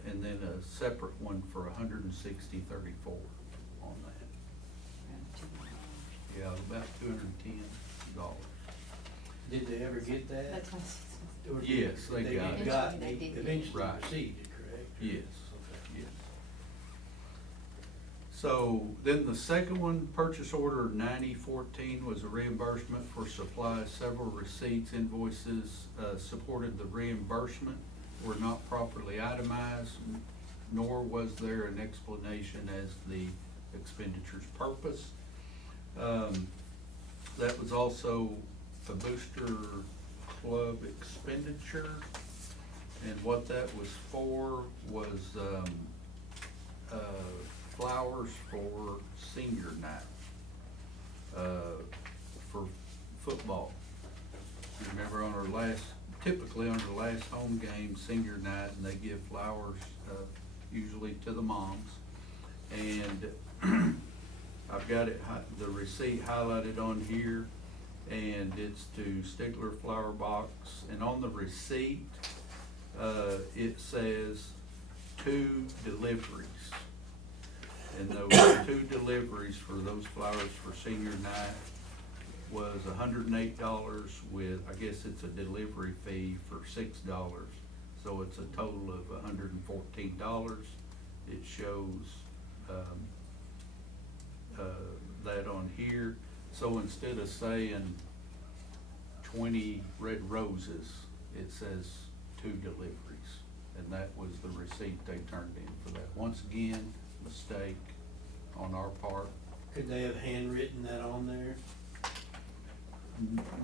And then a separate one for $160.34 on that. Yeah, about $210. Did they ever get that? That's what. Or did- Yes, they got it. They They did. eventually Right. received it, correct? Yes, Okay. yes. So then the second one, purchase order 9014, was a reimbursement for supplies. Several receipts, invoices supported the reimbursement, were not properly itemized, nor was there an explanation as the expenditure's purpose. That was also a booster club expenditure, and what that was for was flowers for senior night, for football. You remember on typically on our last home game, senior night, and they give flowers usually to the moms. And I've got the receipt highlighted on here, and it's to Stigler Flower Box. And on the receipt, it says 2 deliveries. And those 2 deliveries for those flowers for senior night was $108 with, I guess it's a delivery fee for $6. So it's a total of $114. It shows that on here. So instead of saying 20 red roses, it says 2 deliveries. And that was the receipt they turned in for that. Once again, mistake on our part. Could they have handwritten that on there?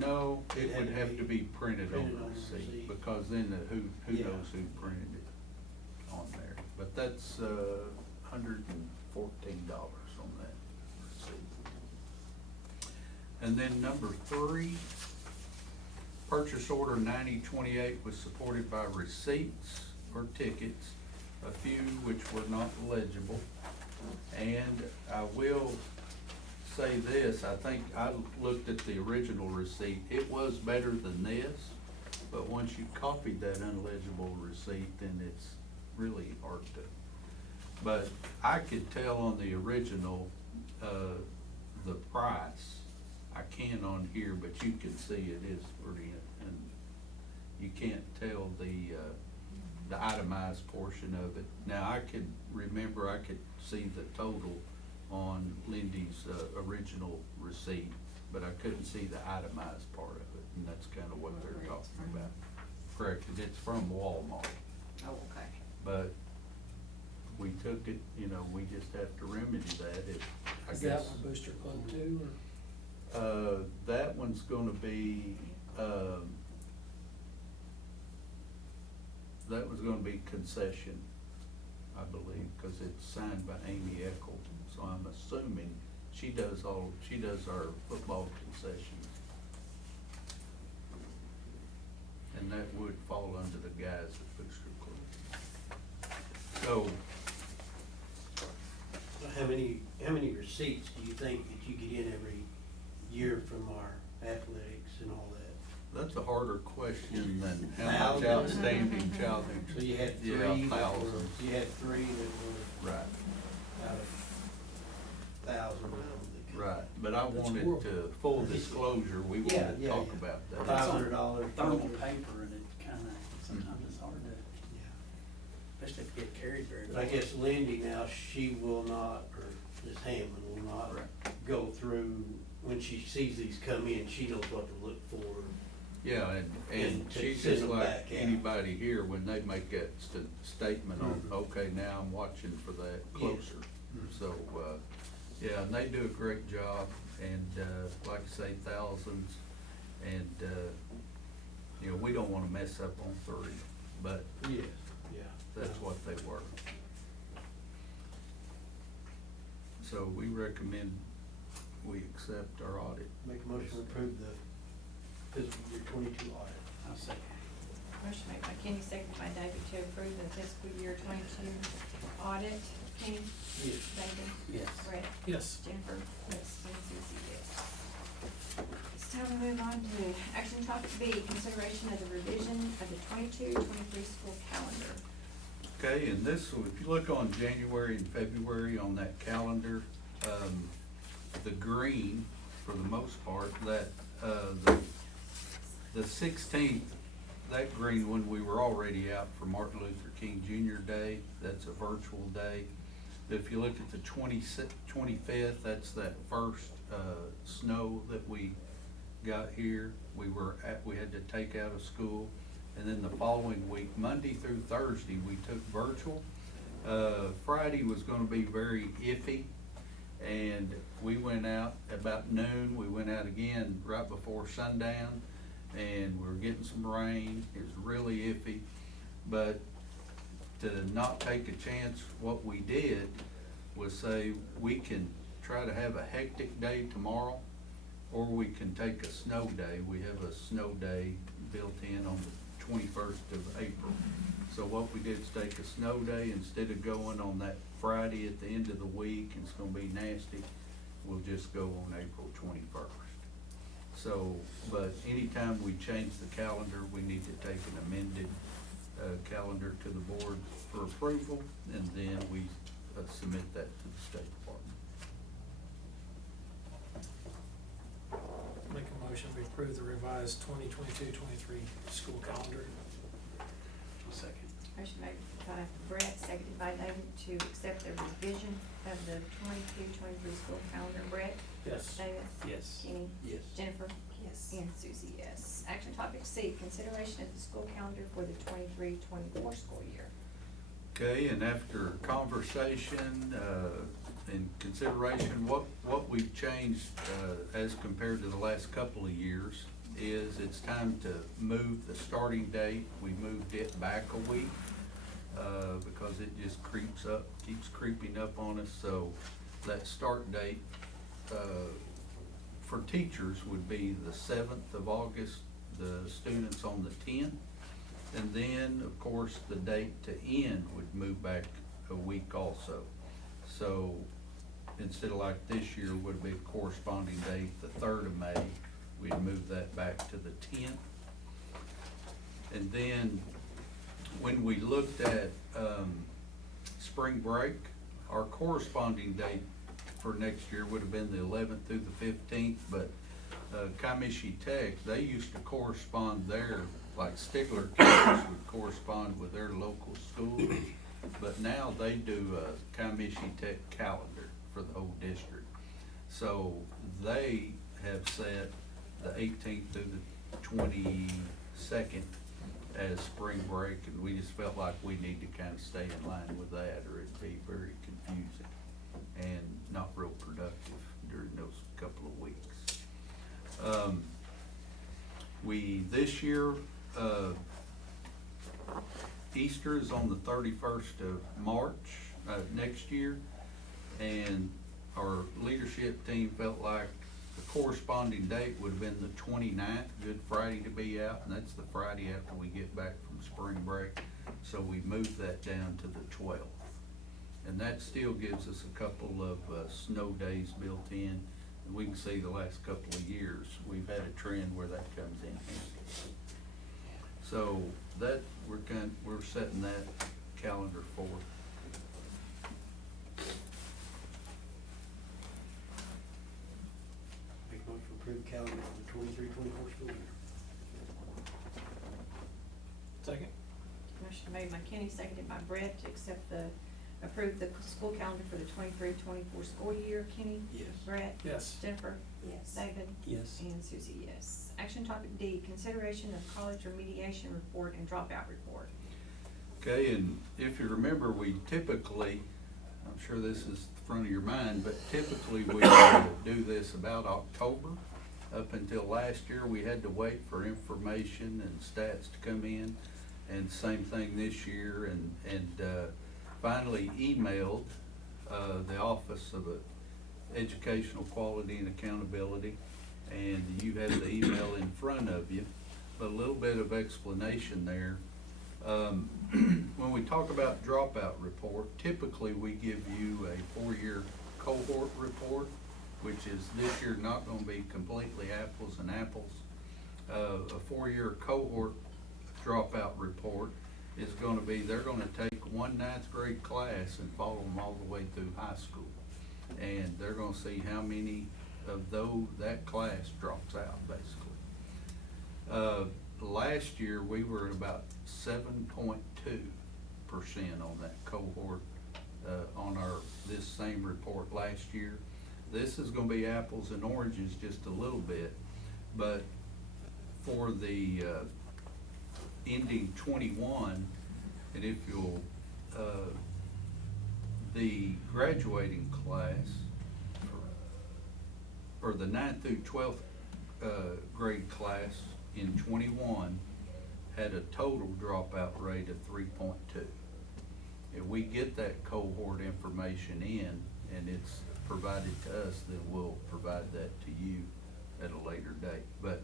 No, It it had would to have be to be printed on printed the on the receipt, receipt. because then who Yeah. knows who printed it on there. But that's $114 on that receipt. And then number 3, purchase order 9028 was supported by receipts or tickets, a few which were not legible. And I will say this, I think I looked at the original receipt, it was better than this, but once you copied that unlegible receipt, then it's really hard to. But I could tell on the original, the price. I can on here, but you can see it is pretty, and you can't tell the itemized portion of it. Now, I could see the total on Lindy's original receipt, but I couldn't see the itemized part of it, and that's kind of what they're talking about. Correct, and it's from Walmart, Oh, okay. but we took it, we just have to remedy that if, I Is guess. that one Booster Club too, or? That one's gonna be, that was gonna be concession, I believe, cause it's signed by Amy Eckel, so I'm assuming she does our football concessions. And that would fall under the guys at Booster Club. So, How many receipts do you think that you get in every year from our athletics and all that? that's a harder question than how much Thousands? outstanding child. So you had Yeah, 3 that were, thousands. you had 3 that were Right. out of 1,000. Right, but I That's wanted horrible. to, full disclosure, we Yeah, wanted to yeah, talk yeah. about that. $500. Thermal paper and it kinda, sometimes it's hard to, Yeah. especially if you get carried very But I fast. guess Lindy now, she will not, or Ms. Hammond will not Right. go through, when she sees these come in, she knows what to look for. Yeah, and And she's send just them like back, yeah. anybody here, when they make that statement on, Mhm. okay, now I'm watching for that Yeah. closer. Mhm. So, yeah, and they do a great job, and, like I say, thousands, and, we don't wanna mess up on 3, but Yes, yeah. that's what they were. So we recommend we accept our audit. Make a motion to approve the fiscal year 22 audit. I'll second. Motion made by Kenny, seconded by David to approve the fiscal year 22 audit. Kenny? Yes. David? Yes. Brett? Yes. Jennifer? Yes. And Susie, yes. It's time to move on to action topic B, consideration of the revision of the 22-23 school calendar. Okay, and this, if you look on January and February on that calendar, the green, for the most part, that, the 16th, that green one, we were already out for Martin Luther King Jr. Day. That's a virtual day. If you look at the 25th, that's that first snow that we got here. We had to take out of school. And then the following week, Monday through Thursday, we took virtual. Friday was gonna be very iffy. And we went out about noon. We went out again right before sundown. And we were getting some rain. It was really iffy. But to not take a chance, what we did was say we can try to have a hectic day tomorrow, or we can take a snow day. We have a snow day built in on the 21st of April. So what we did is take a snow day instead of going on that Friday at the end of the week, and it's gonna be nasty, we'll just go on April 21st. So, but anytime we change the calendar, we need to take an amended calendar to the board for approval, and then we submit that to the State Department. Make a motion, we approve the revised 2022-23 school calendar. I'll second. Motion made by Brett, seconded by David to accept the revision of the 22-23 school calendar. Brett? Yes. David? Yes. Kenny? Yes. Jennifer? Yes. And Susie, yes. Action topic C, consideration of the school calendar for the 23-24 school year. Okay, and after conversation and consideration, what we've changed as compared to the last couple of years is it's time to move the starting date. We moved it back a week because it just keeps creeping up on us. So that start date for teachers would be the 7th of August, the students on the 10th. And then, of course, the date to end would move back a week also. So instead of like this year would be a corresponding date, the 3rd of May, we'd move that back to the 10th. And then when we looked at spring break, our corresponding date for next year would have been the 11th through the 15th, but Comiskey Tech, they used to correspond there, like Stigler campus would correspond with their local schools, but now they do a Comiskey Tech calendar for the whole district. So they have set the 18th through the 22nd as spring break, and we just felt like we need to kind of stay in line with that, or it'd be very confusing and not real productive during those couple of weeks. This year, Easter is on the 31st of March next year, and our leadership team felt like the corresponding date would have been the 29th, Good Friday, to be out, and that's the Friday after we get back from spring break. So we moved that down to the 12th. And that still gives us a couple of snow days built in. And we can see the last couple of years, we've had a trend where that comes in handy. So that, we're setting that calendar forward. Make a motion to approve the calendar for the 23-24 school year. Second. Motion made by Kenny, seconded by Brett to approve the school calendar for the 23-24 school year. Kenny? Yes. Brett? Yes. Jennifer? Yes. David? Yes. And Susie, yes. Action topic D, consideration of college remediation report and dropout report. Okay, and if you remember, we typically, I'm sure this is the front of your mind, but typically we do this about October. Up until last year, we had to wait for information and stats to come in, and same thing this year, and finally emailed the Office of educational quality and accountability, and you have the email in front of you. But a little bit of explanation there. When we talk about dropout report, typically we give you a 4-year cohort report, which is this year not gonna be completely apples and apples. A 4-year cohort dropout report is gonna be, they're gonna take one 9th grade class and follow them all the way through high school. And they're gonna see how many of that class drops out, basically. Last year, we were about 7.2% on that cohort, on this same report last year. This is gonna be apples and oranges just a little bit, but for the, ending 21, and if you'll, the graduating class, or the 9th through 12th grade class in 21 had a total dropout rate of 3.2. If we get that cohort information in and it's provided to us, then we'll provide that to you at a later date. But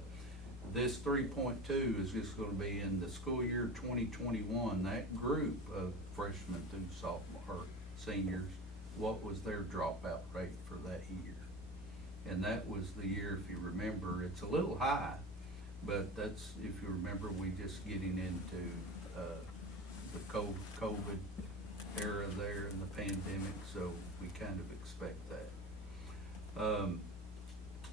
this 3.2 is just gonna be in the school year 2021, that group of freshmen through sophomore, or seniors, what was their dropout rate for that year? And that was the year, if you remember, it's a little high, but that's, if you remember, we just getting into the COVID era there and the pandemic, so we kind of expect that.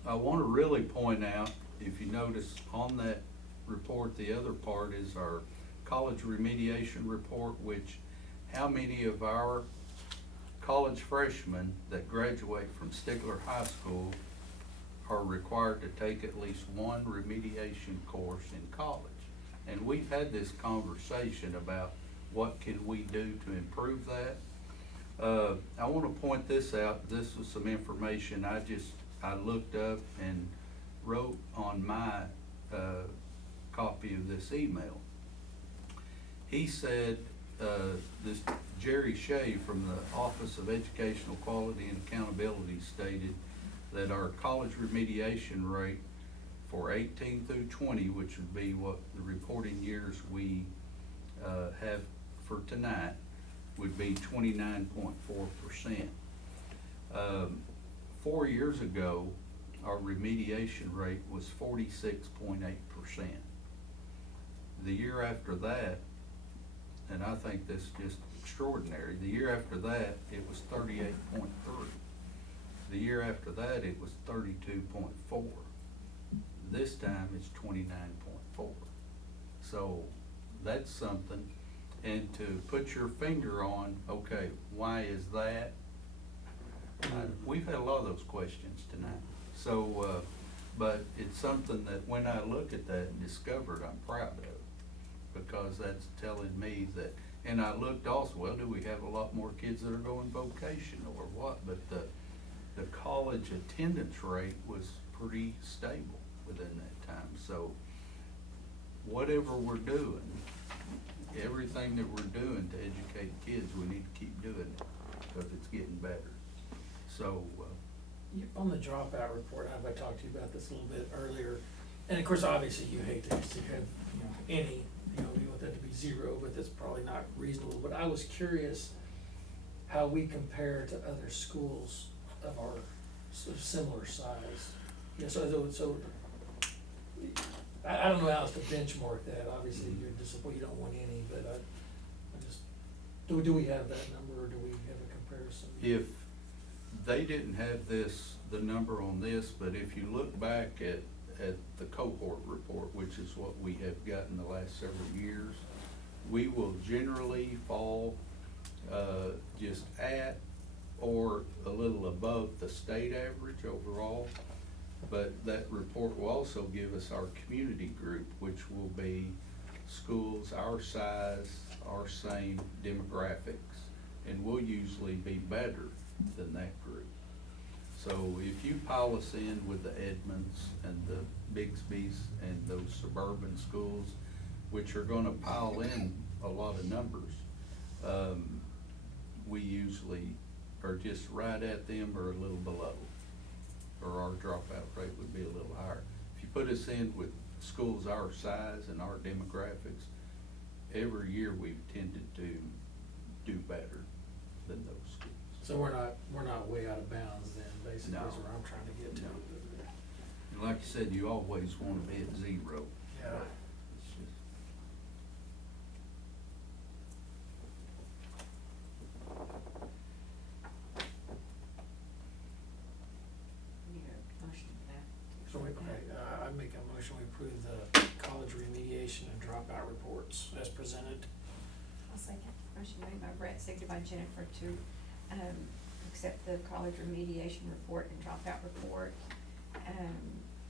I want to really point out, if you notice on that report, the other part is our college remediation report, which how many of our college freshmen that graduate from Stigler High School are required to take at least one remediation course in college. And we've had this conversation about what can we do to improve that. I want to point this out. This was some information I looked up and wrote on my copy of this email. He said, this Jerry Shea from the Office of Educational Quality and Accountability stated that our college remediation rate for 18 through 20, which would be what the reporting years we have for tonight, would be 29.4%. 4 years ago, our remediation rate was 46.8%. The year after that, and I think this is just extraordinary, the year after that, it was 38.3. The year after that, it was 32.4. This time, it's 29.4. So that's something. And to put your finger on, okay, why is that? We've had a lot of those questions tonight. So, but it's something that when I look at that and discovered, I'm proud of, because that's telling me that. And I looked also, well, do we have a lot more kids that are going vocational or what? But the college attendance rate was pretty stable within that time. So whatever we're doing, everything that we're doing to educate kids, we need to keep doing it because it's getting better. So On the dropout report, I talked to you about this a little bit earlier, and of course, obviously, you hate to have, any, you want that to be zero, but that's probably not reasonable. But I was curious how we compare to other schools of our sort of similar size. So I don't know how else to benchmark that. Obviously, you're disappointed, you don't want any, but I just, do we have that number, or do we have a comparison? if they didn't have the number on this, but if you look back at the cohort report, which is what we have gotten the last several years, we will generally fall just at or a little above the state average overall. But that report will also give us our community group, which will be schools our size, our same demographics, and we'll usually be better than that group. So if you pile us in with the Edmonds and the Bixby's and those suburban schools, which are gonna pile in a lot of numbers, we usually are just right at them or a little below, or our dropout rate would be a little higher. If you put us in with schools our size and our demographics, every year we've tended to do better than those schools. So we're not way out of bounds then, basically, No. is where I'm trying to get to. No. And like you said, you always wanna be at zero. Yeah. It's just- Need a motion for that. So I make a motion, we approve the college remediation and dropout reports as presented. I'll second. Motion made by Brett, seconded by Jennifer to, accept the college remediation report and dropout report,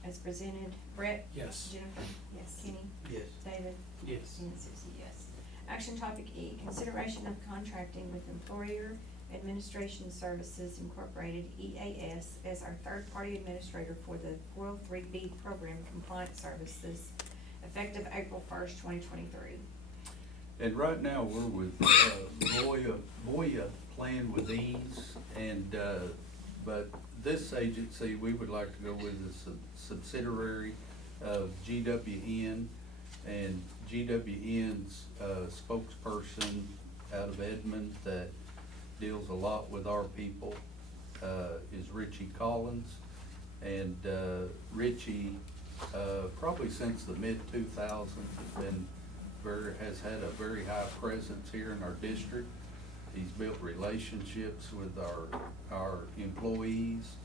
as presented. Brett? Yes. Jennifer? Yes. Kenny? Yes. David? Yes. And Susie, yes. Action topic E, consideration of contracting with Employer Administration Services Incorporated, EAS, as our third-party administrator for the 403B program compliance services, effective April 1st, 2023. And right now, we're with, Voya Plan with Ease, and, but this agency, we would like to go with a subsidiary of GWN, and GWN's, spokesperson out of Edmond that deals a lot with our people, is Richie Collins. And, Richie, probably since the mid-2000s has had a very high presence here in our district. He's built relationships with our employees,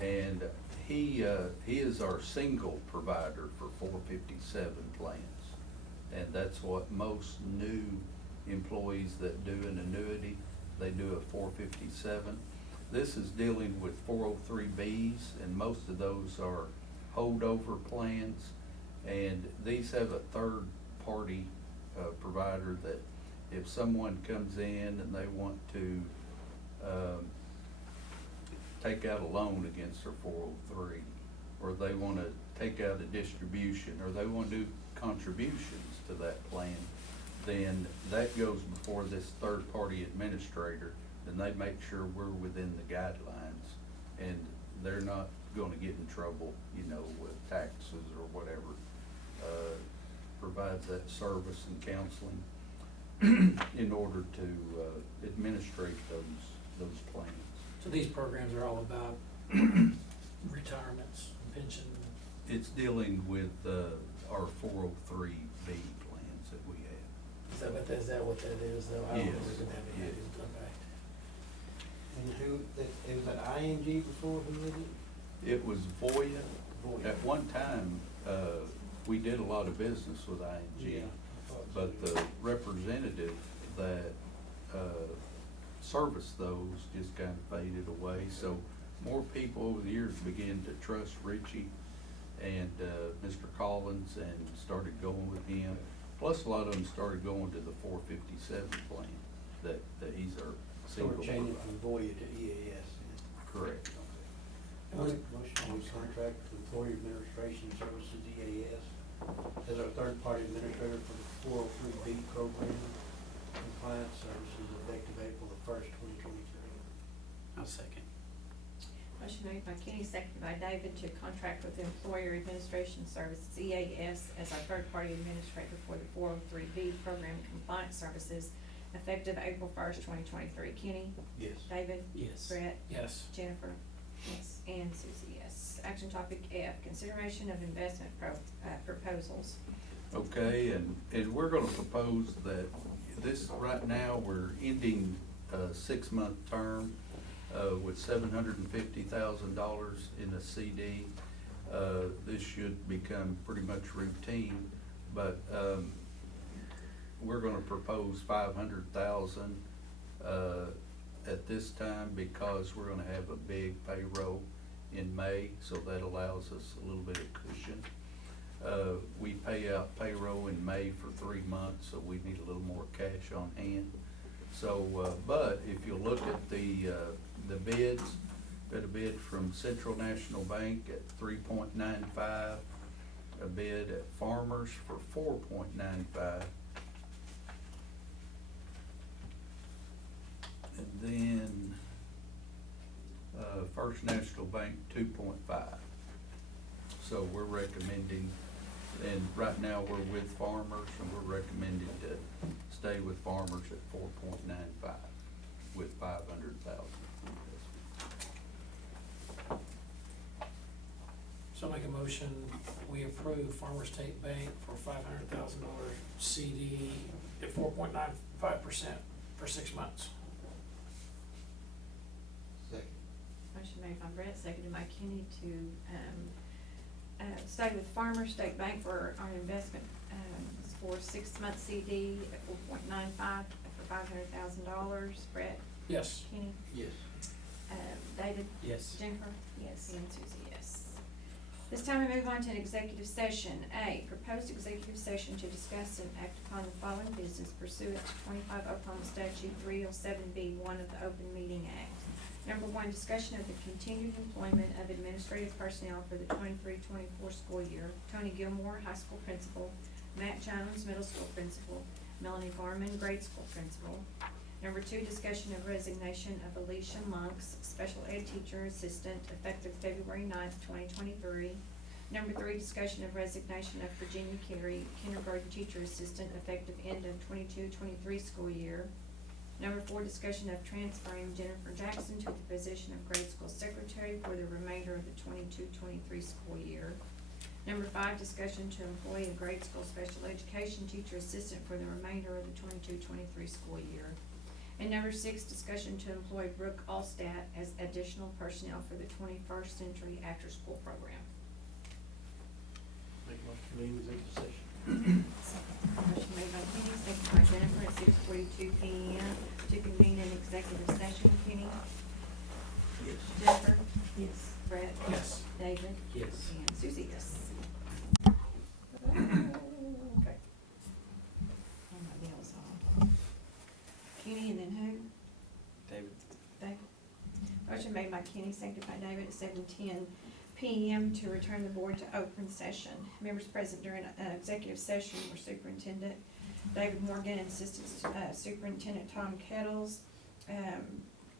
and he is our single provider for 457 plans. And that's what most new employees that do an annuity, they do a 457. This is dealing with 403Bs, and most of those are holdover plans. And these have a third-party provider that if someone comes in and they want to take out a loan against their 403, or they want to take out a distribution, or they want to do contributions to that plan, then that goes before this third-party administrator, and they make sure we're within the guidelines, and they're not going to get in trouble, you know, with taxes or whatever. Provides that service and counseling in order to administrate those plans. So these programs are all about retirements, pension. It's dealing with our 403B plans that we have. Is that what that is though? I don't know Yes, if we're gonna have any yes. idea. Okay. And it was at ING before, who was it? It was Voya. Voya. At one time, we did a lot of business with ING, Yeah, I thought so. but the representative that serviced those just kind of faded away. So more people over the years began to trust Richie and Mr. Collins and started going with him. Plus, a lot of them started going to the 457 plan that he's our So single we're changing provider. from Voya to EAS. Correct. Motion to contract with Employee Administration Services, EAS, as our third-party administrator for the 403B program compliance services effective April the 1st, 2023. I'll second. Motion made by Kenny, seconded by David to contract with Employer Administration Services, EAS, as our third-party administrator for the 403B program compliance services, effective April 1st, 2023. Kenny? Yes. David? Yes. Brett? Yes. Jennifer? Yes. And Susie, yes. Action topic F, consideration of investment proposals. Okay, and we're gonna propose that this, right now, we're ending a 6-month term with $750,000 in a CD. This should become pretty much routine, but we're gonna propose $500,000 at this time because we're gonna have a big payroll in May, so that allows us a little bit of cushion. We pay out payroll in May for 3 months, so we need a little more cash on hand. So, but if you look at the bids, got a bid from Central National Bank at 3.95, a bid at Farmers for 4.95. And then First National Bank 2.5. So we're recommending, and right now we're with Farmers, and we're recommending to stay with Farmers at 4.95 with 500,000. So I'll make a motion, we approve Farmer State Bank for $500,000 CD at 4.95% for 6 months. Second. Motion made by Brett, seconded by Kenny to, stay with Farmer State Bank for our investment, for 6 month CD at 4.95 for $500,000. Brett, Yes. Kenny, Yes. David, Yes. Jennifer, Yes. and Susie, yes. This time we move on to an executive session. A, proposed executive session to discuss and act upon the following business pursuant to 25 Oklahoma Statute 307B1 of the Open Meeting Act. Number one, discussion of the continued employment of administrative personnel for the 23-24 school year. Tony Gilmore, high school principal. Matt Jones, middle school principal. Melanie Garman, grade school principal. Number two, discussion of resignation of Alicia Monks, special ed teacher assistant, effective February 9th, 2023. Number three, discussion of resignation of Virginia Carey, kindergarten teacher assistant, effective end of 22-23 school year. Number four, discussion of transferring Jennifer Jackson to the position of grade school secretary for the remainder of the 22-23 school year. Number five, discussion to employ a grade school special education teacher assistant for the remainder of the 22-23 school year. And number six, discussion to employ Brooke Allstat as additional personnel for the 21st Century After School Program. Make a motion to convene executive session. Motion made by Kenny, seconded by Jennifer at 6:42 PM to convene an executive session. Kenny? Yes. Jennifer? Yes. Brett? Yes. David? Yes. And Susie, yes. Okay. And my bell's on. Kenny and then who? David. David. Motion made by Kenny, seconded by David at 7:10 PM to return the board to open session. Members present during executive session were Superintendent David Morgan and Assistant Superintendent Tom Kettles.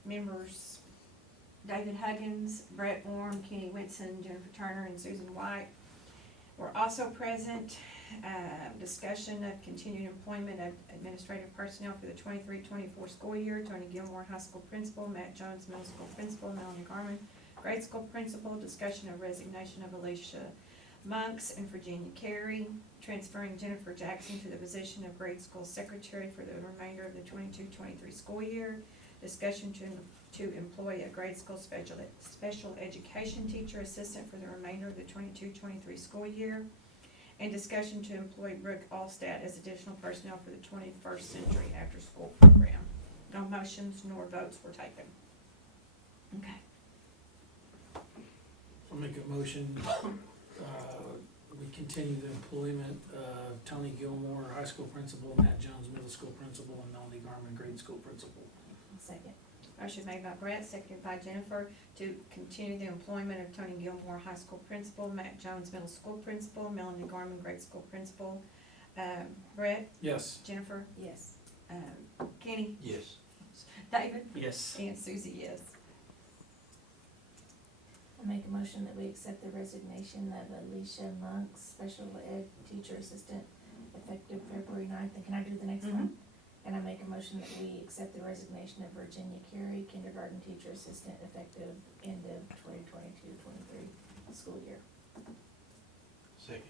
Members David Huggins, Brett Orm, Kenny Whitson, Jennifer Turner, and Susan White were also present. Discussion of continued employment of administrative personnel for the 23-24 school year. Tony Gilmore, high school principal. Matt Jones, middle school principal. Melanie Garman, grade school principal. Discussion of resignation of Alicia Monks and Virginia Carey. Transferring Jennifer Jackson to the position of grade school secretary for the remainder of the 22-23 school year. Discussion to employ a grade school special education teacher assistant for the remainder of the 22-23 school year. And discussion to employ Brooke Allstat as additional personnel for the 21st Century After School Program. No motions nor votes were taken. Okay. I'll make a motion, we continue the employment of Tony Gilmore, high school principal, Matt Jones, middle school principal, and Melanie Garman, grade school principal. Second. Motion made by Brett, seconded by Jennifer, to continue the employment of Tony Gilmore, high school principal, Matt Jones, middle school principal, Melanie Garman, grade school principal. Brett, Yes. Jennifer, Yes. Kenny, Yes. David, Yes. and Susie, yes. I make a motion that we accept the resignation of Alicia Monks, special ed teacher assistant, effective February 9th. And can I do the next one? And I make a motion that we accept the resignation of Virginia Carey, kindergarten teacher assistant, effective end of 2022-23 school year. Second.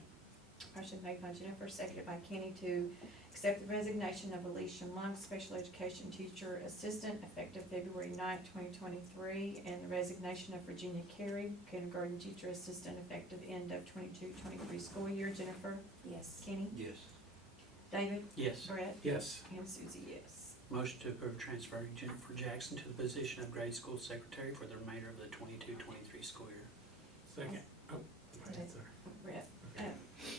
Motion made by Jennifer, seconded by Kenny to accept the resignation of Alicia Monk, special education teacher assistant, effective February 9th, 2023, and the resignation of Virginia Carey, kindergarten teacher assistant, effective end of 22-23 school year. Jennifer, Yes. Kenny, Yes. David, Yes. Brett, Yes. and Susie, yes. Motion to approve transferring Jennifer Jackson to the position of grade school secretary for the remainder of the 22-23 school year. Second. Oh, Brett.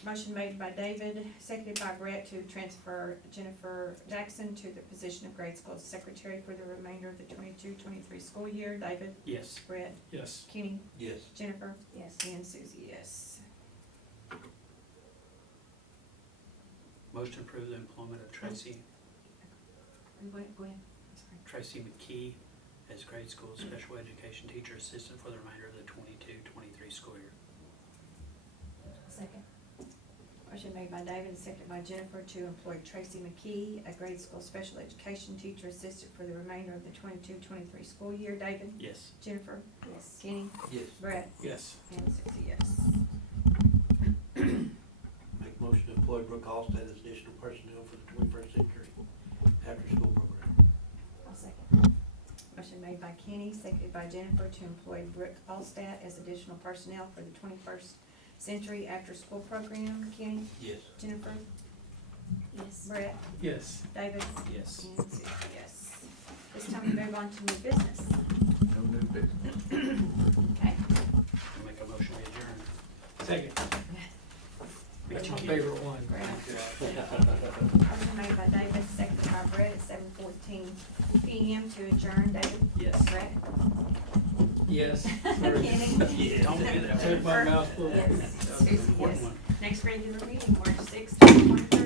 Motion made by David, seconded by Brett to transfer Jennifer Jackson to the position of grade school secretary for the remainder of the 22-23 school year. David, Yes. Brett, Yes. Kenny, Yes. Jennifer, Yes. and Susie, yes. Motion to approve the employment of Tracy Go ahead, sorry. McKee as grade school special education teacher assistant for the remainder of the 22-23 school year. Second. Motion made by David and seconded by Jennifer to employ Tracy McKee, a grade school special education teacher assistant for the remainder of the 22-23 school year. David? Yes. Jennifer? Yes. Kenny? Yes. Brett? Yes. And Susie, yes. Make a motion to employ Brooke Allstate as additional personnel for the 21st century after-school program. I'll second. Motion made by Kenny, seconded by Jennifer to employ Brooke Allstat as additional personnel for the 21st century after-school program. Kenny? Yes. Jennifer? Yes. Brett? Yes. David? Yes. And Susie, yes. This time we move on to new business. No new business. Okay. I'll make a motion to adjourn. Second. That's my favorite one. Brett. Motion made by David, seconded by Brett at 7:14 PM to adjourn. David? Yes. Brett? Yes. Kenny? Yeah. Don't do that. Took my mouth full. Yes. That was an Susie, important yes. one. Next regular meeting, March 6th, 2023.